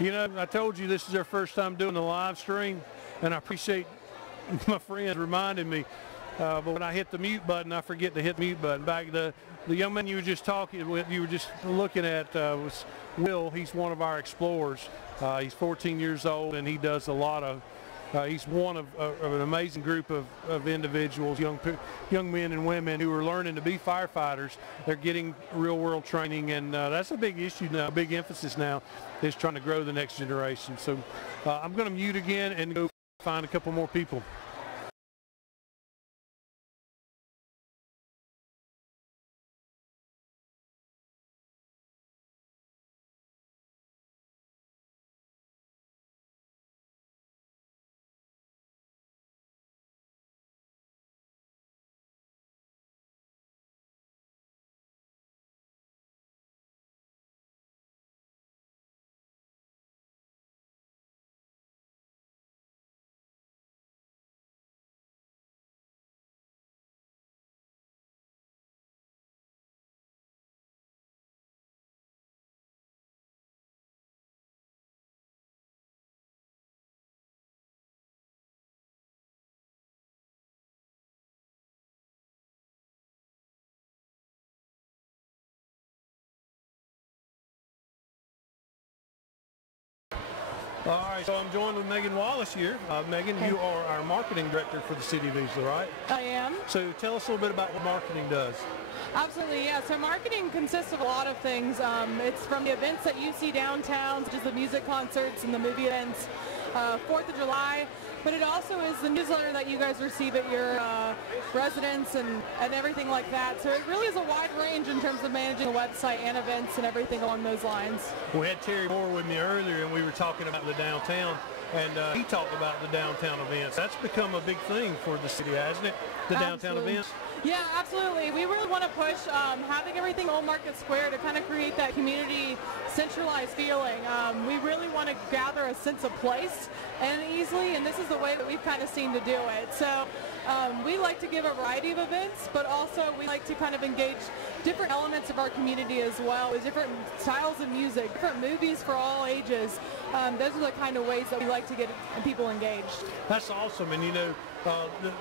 You know, I told you this is our first time doing the live stream, and I appreciate my friends reminding me. But when I hit the mute button, I forget to hit the mute button. Back the young man you were just talking with, you were just looking at was Will. He's one of our explorers. He's 14 years old, and he does a lot of. He's one of an amazing group of individuals, young men and women who are learning to be firefighters. They're getting real-world training, and that's a big issue now, a big emphasis now is trying to grow the next generation. So I'm going to mute again and go find a couple more people. All right, so I'm joined with Megan Wallace here. Megan, you are our marketing director for the city of Easley, right? I am. So tell us a little bit about what marketing does. Absolutely, yeah. So marketing consists of a lot of things. It's from the events that you see downtown, such as the music concerts and the movie events, 4th of July. But it also is the newsletter that you guys receive at your residence and everything like that. So it really is a wide range in terms of managing the website and events and everything along those lines. We had Terry Moore with me earlier, and we were talking about the downtown, and he talked about the downtown events. That's become a big thing for the city, hasn't it? The downtown events? Yeah, absolutely. We really want to push having everything Old Market Square to kind of create that community centralized feeling. We really want to gather a sense of place and Easley, and this is the way that we've kind of seen to do it. So we like to give a variety of events, but also we like to kind of engage different elements of our community as well, with different styles of music, different movies for all ages. Those are the kind of ways that we like to get people engaged. That's awesome, and you know,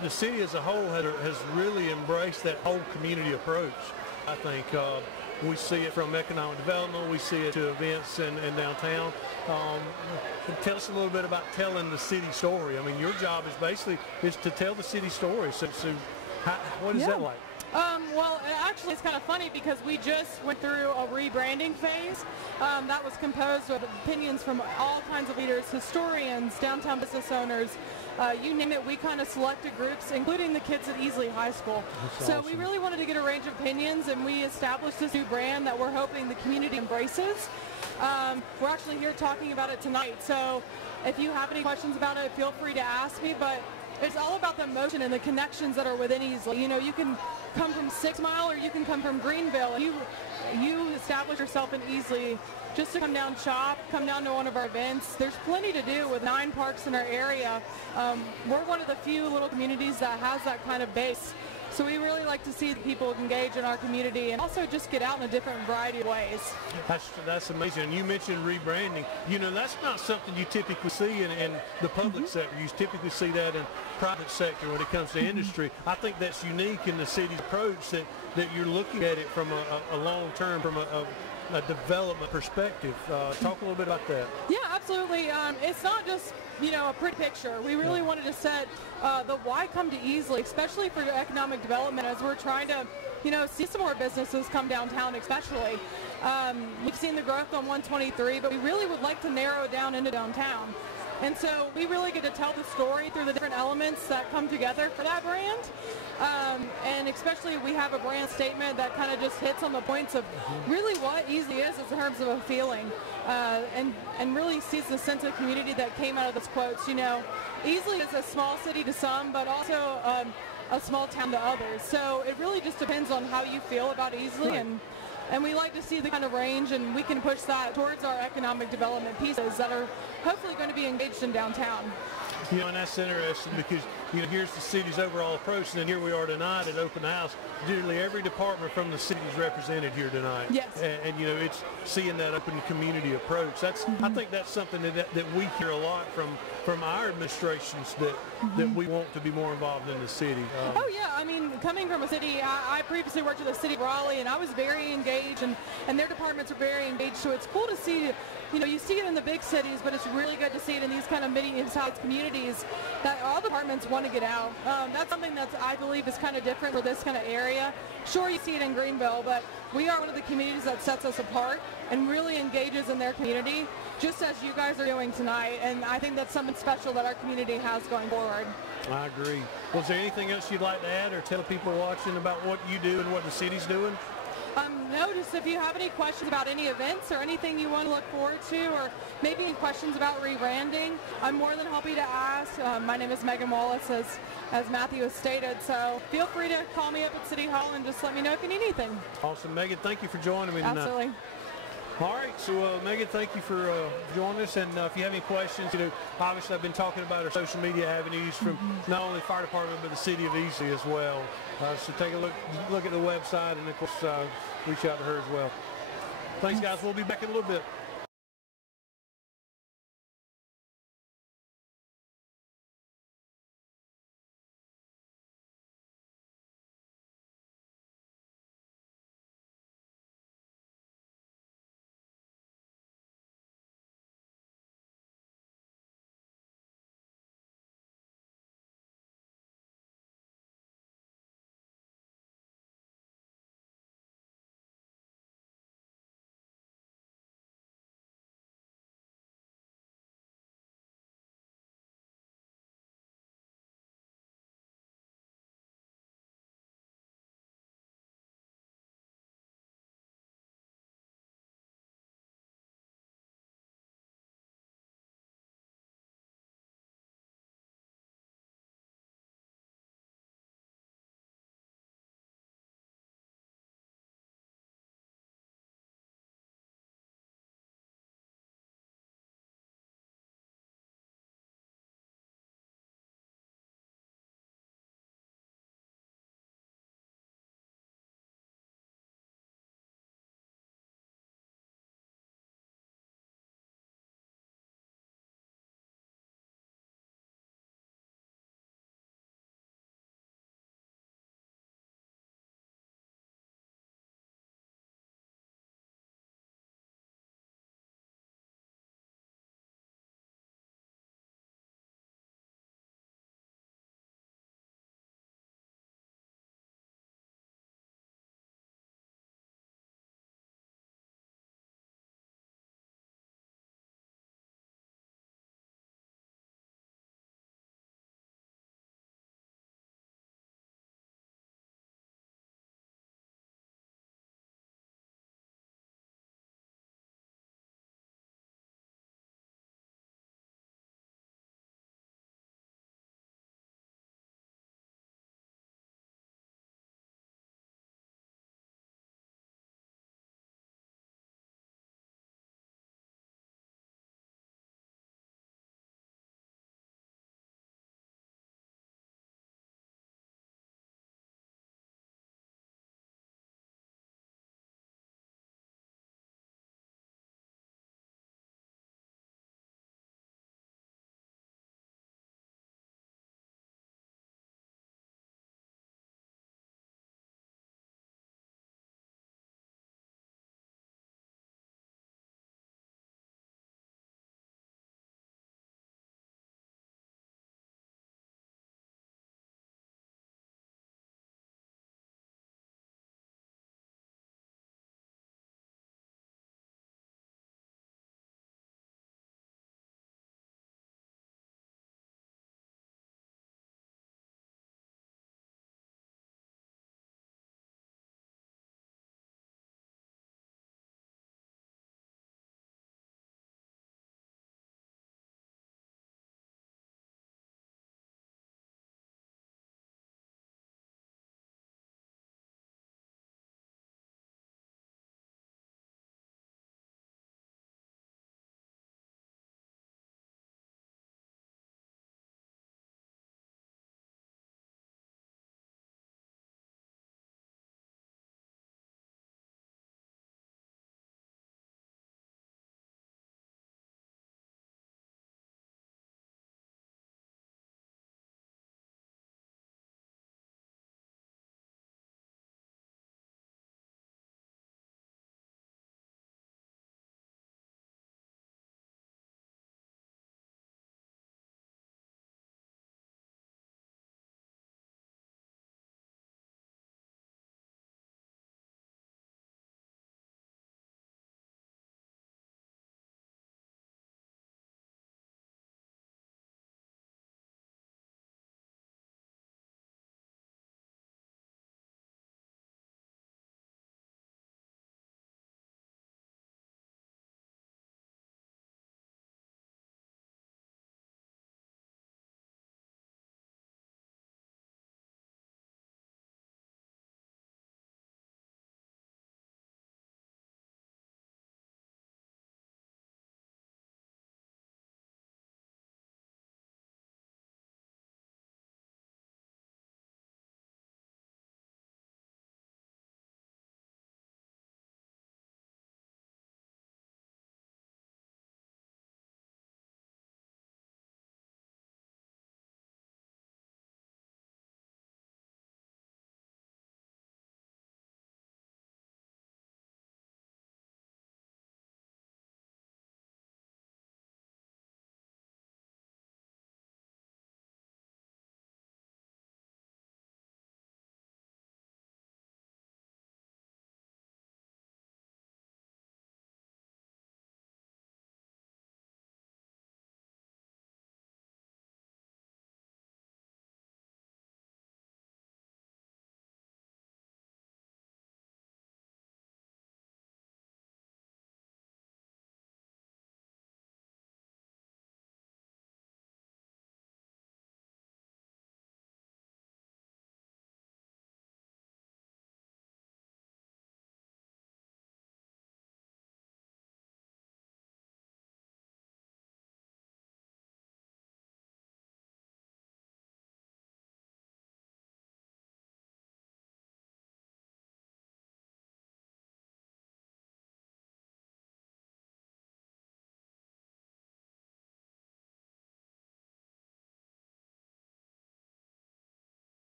the city as a whole has really embraced that whole community approach. I think we see it from economic development, we see it to events in downtown. Tell us a little bit about telling the city story. I mean, your job is basically to tell the city story. So what is that like? Well, actually, it's kind of funny because we just went through a rebranding phase that was composed of opinions from all kinds of leaders, historians, downtown business owners, you name it. We kind of selected groups, including the kids at Easley High School. That's so awesome. We really wanted to get a range of opinions, and we established this new brand that we're hoping the community embraces. We're actually here talking about it tonight, so if you have any questions about it, feel free to ask me, but it's all about the emotion and the connections that are within Easley. You know, you can come from 6 Mile or you can come from Greenville. You establish yourself in Easley just to come down shop, come down to one of our events. There's plenty to do with 9 parks in our area. We're one of the few little communities that has that kind of base. So we really like to see people engage in our community and also just get out in a different variety of ways. That's amazing. And you mentioned rebranding. You know, that's not something you typically see in the public sector. You typically see that in private sector when it comes to industry. I think that's unique in the city's approach, that you're looking at it from a long term, from a development perspective. Talk a little bit about that. Yeah, absolutely. It's not just, you know, a pretty picture. We really wanted to set the why come to Easley, especially for economic development, as we're trying to, you know, see some more businesses come downtown especially. We've seen the growth on 123, but we really would like to narrow it down into downtown. And so we really get to tell the story through the different elements that come together for that brand. And especially we have a brand statement that kind of just hits on the points of really what Easley is in terms of a feeling, and really sees the sense of community that came out of those quotes. You know, Easley is a small city to some, but also a small town to others. So it really just depends on how you feel about Easley. Right. And we like to see the kind of range, and we can push that towards our economic development pieces that are hopefully going to be engaged in downtown. You know, and that's interesting because, you know, here's the city's overall approach, and then here we are tonight at open house. Nearly every department from the city is represented here tonight. Yes. And you know, it's seeing that open community approach. That's I think that's something that we hear a lot from our administrations that we want to be more involved in the city. Oh yeah, I mean, coming from a city, I previously worked at the city of Raleigh, and I was very engaged, and their departments are very engaged. So it's cool to see, you know, you see it in the big cities, but it's really good to see it in these kind of medium-sized communities that all departments want to get out. That's something that I believe is kind of different for this kind of area. Sure, you see it in Greenville, but we are one of the communities that sets us apart and really engages in their community, just as you guys are doing tonight. And I think that's something special that our community has going forward. I agree. Was there anything else you'd like to add or tell people watching about what you do and what the city's doing? No, just if you have any questions about any events or anything you want to look forward to, or maybe any questions about rebranding, I'm more than happy to ask. My name is Megan Wallace, as Matthew has stated, so feel free to call me up at City Hall and just let me know if you need anything. Awesome. Megan, thank you for joining me tonight. Absolutely. All right, so Megan, thank you for joining us, and if you have any questions, you know, obviously I've been talking about our social media avenues from not only the fire department but the city of Easley as well. So take a look at the website, and of course reach out to her as well. Thanks, guys. We'll be back in a little bit.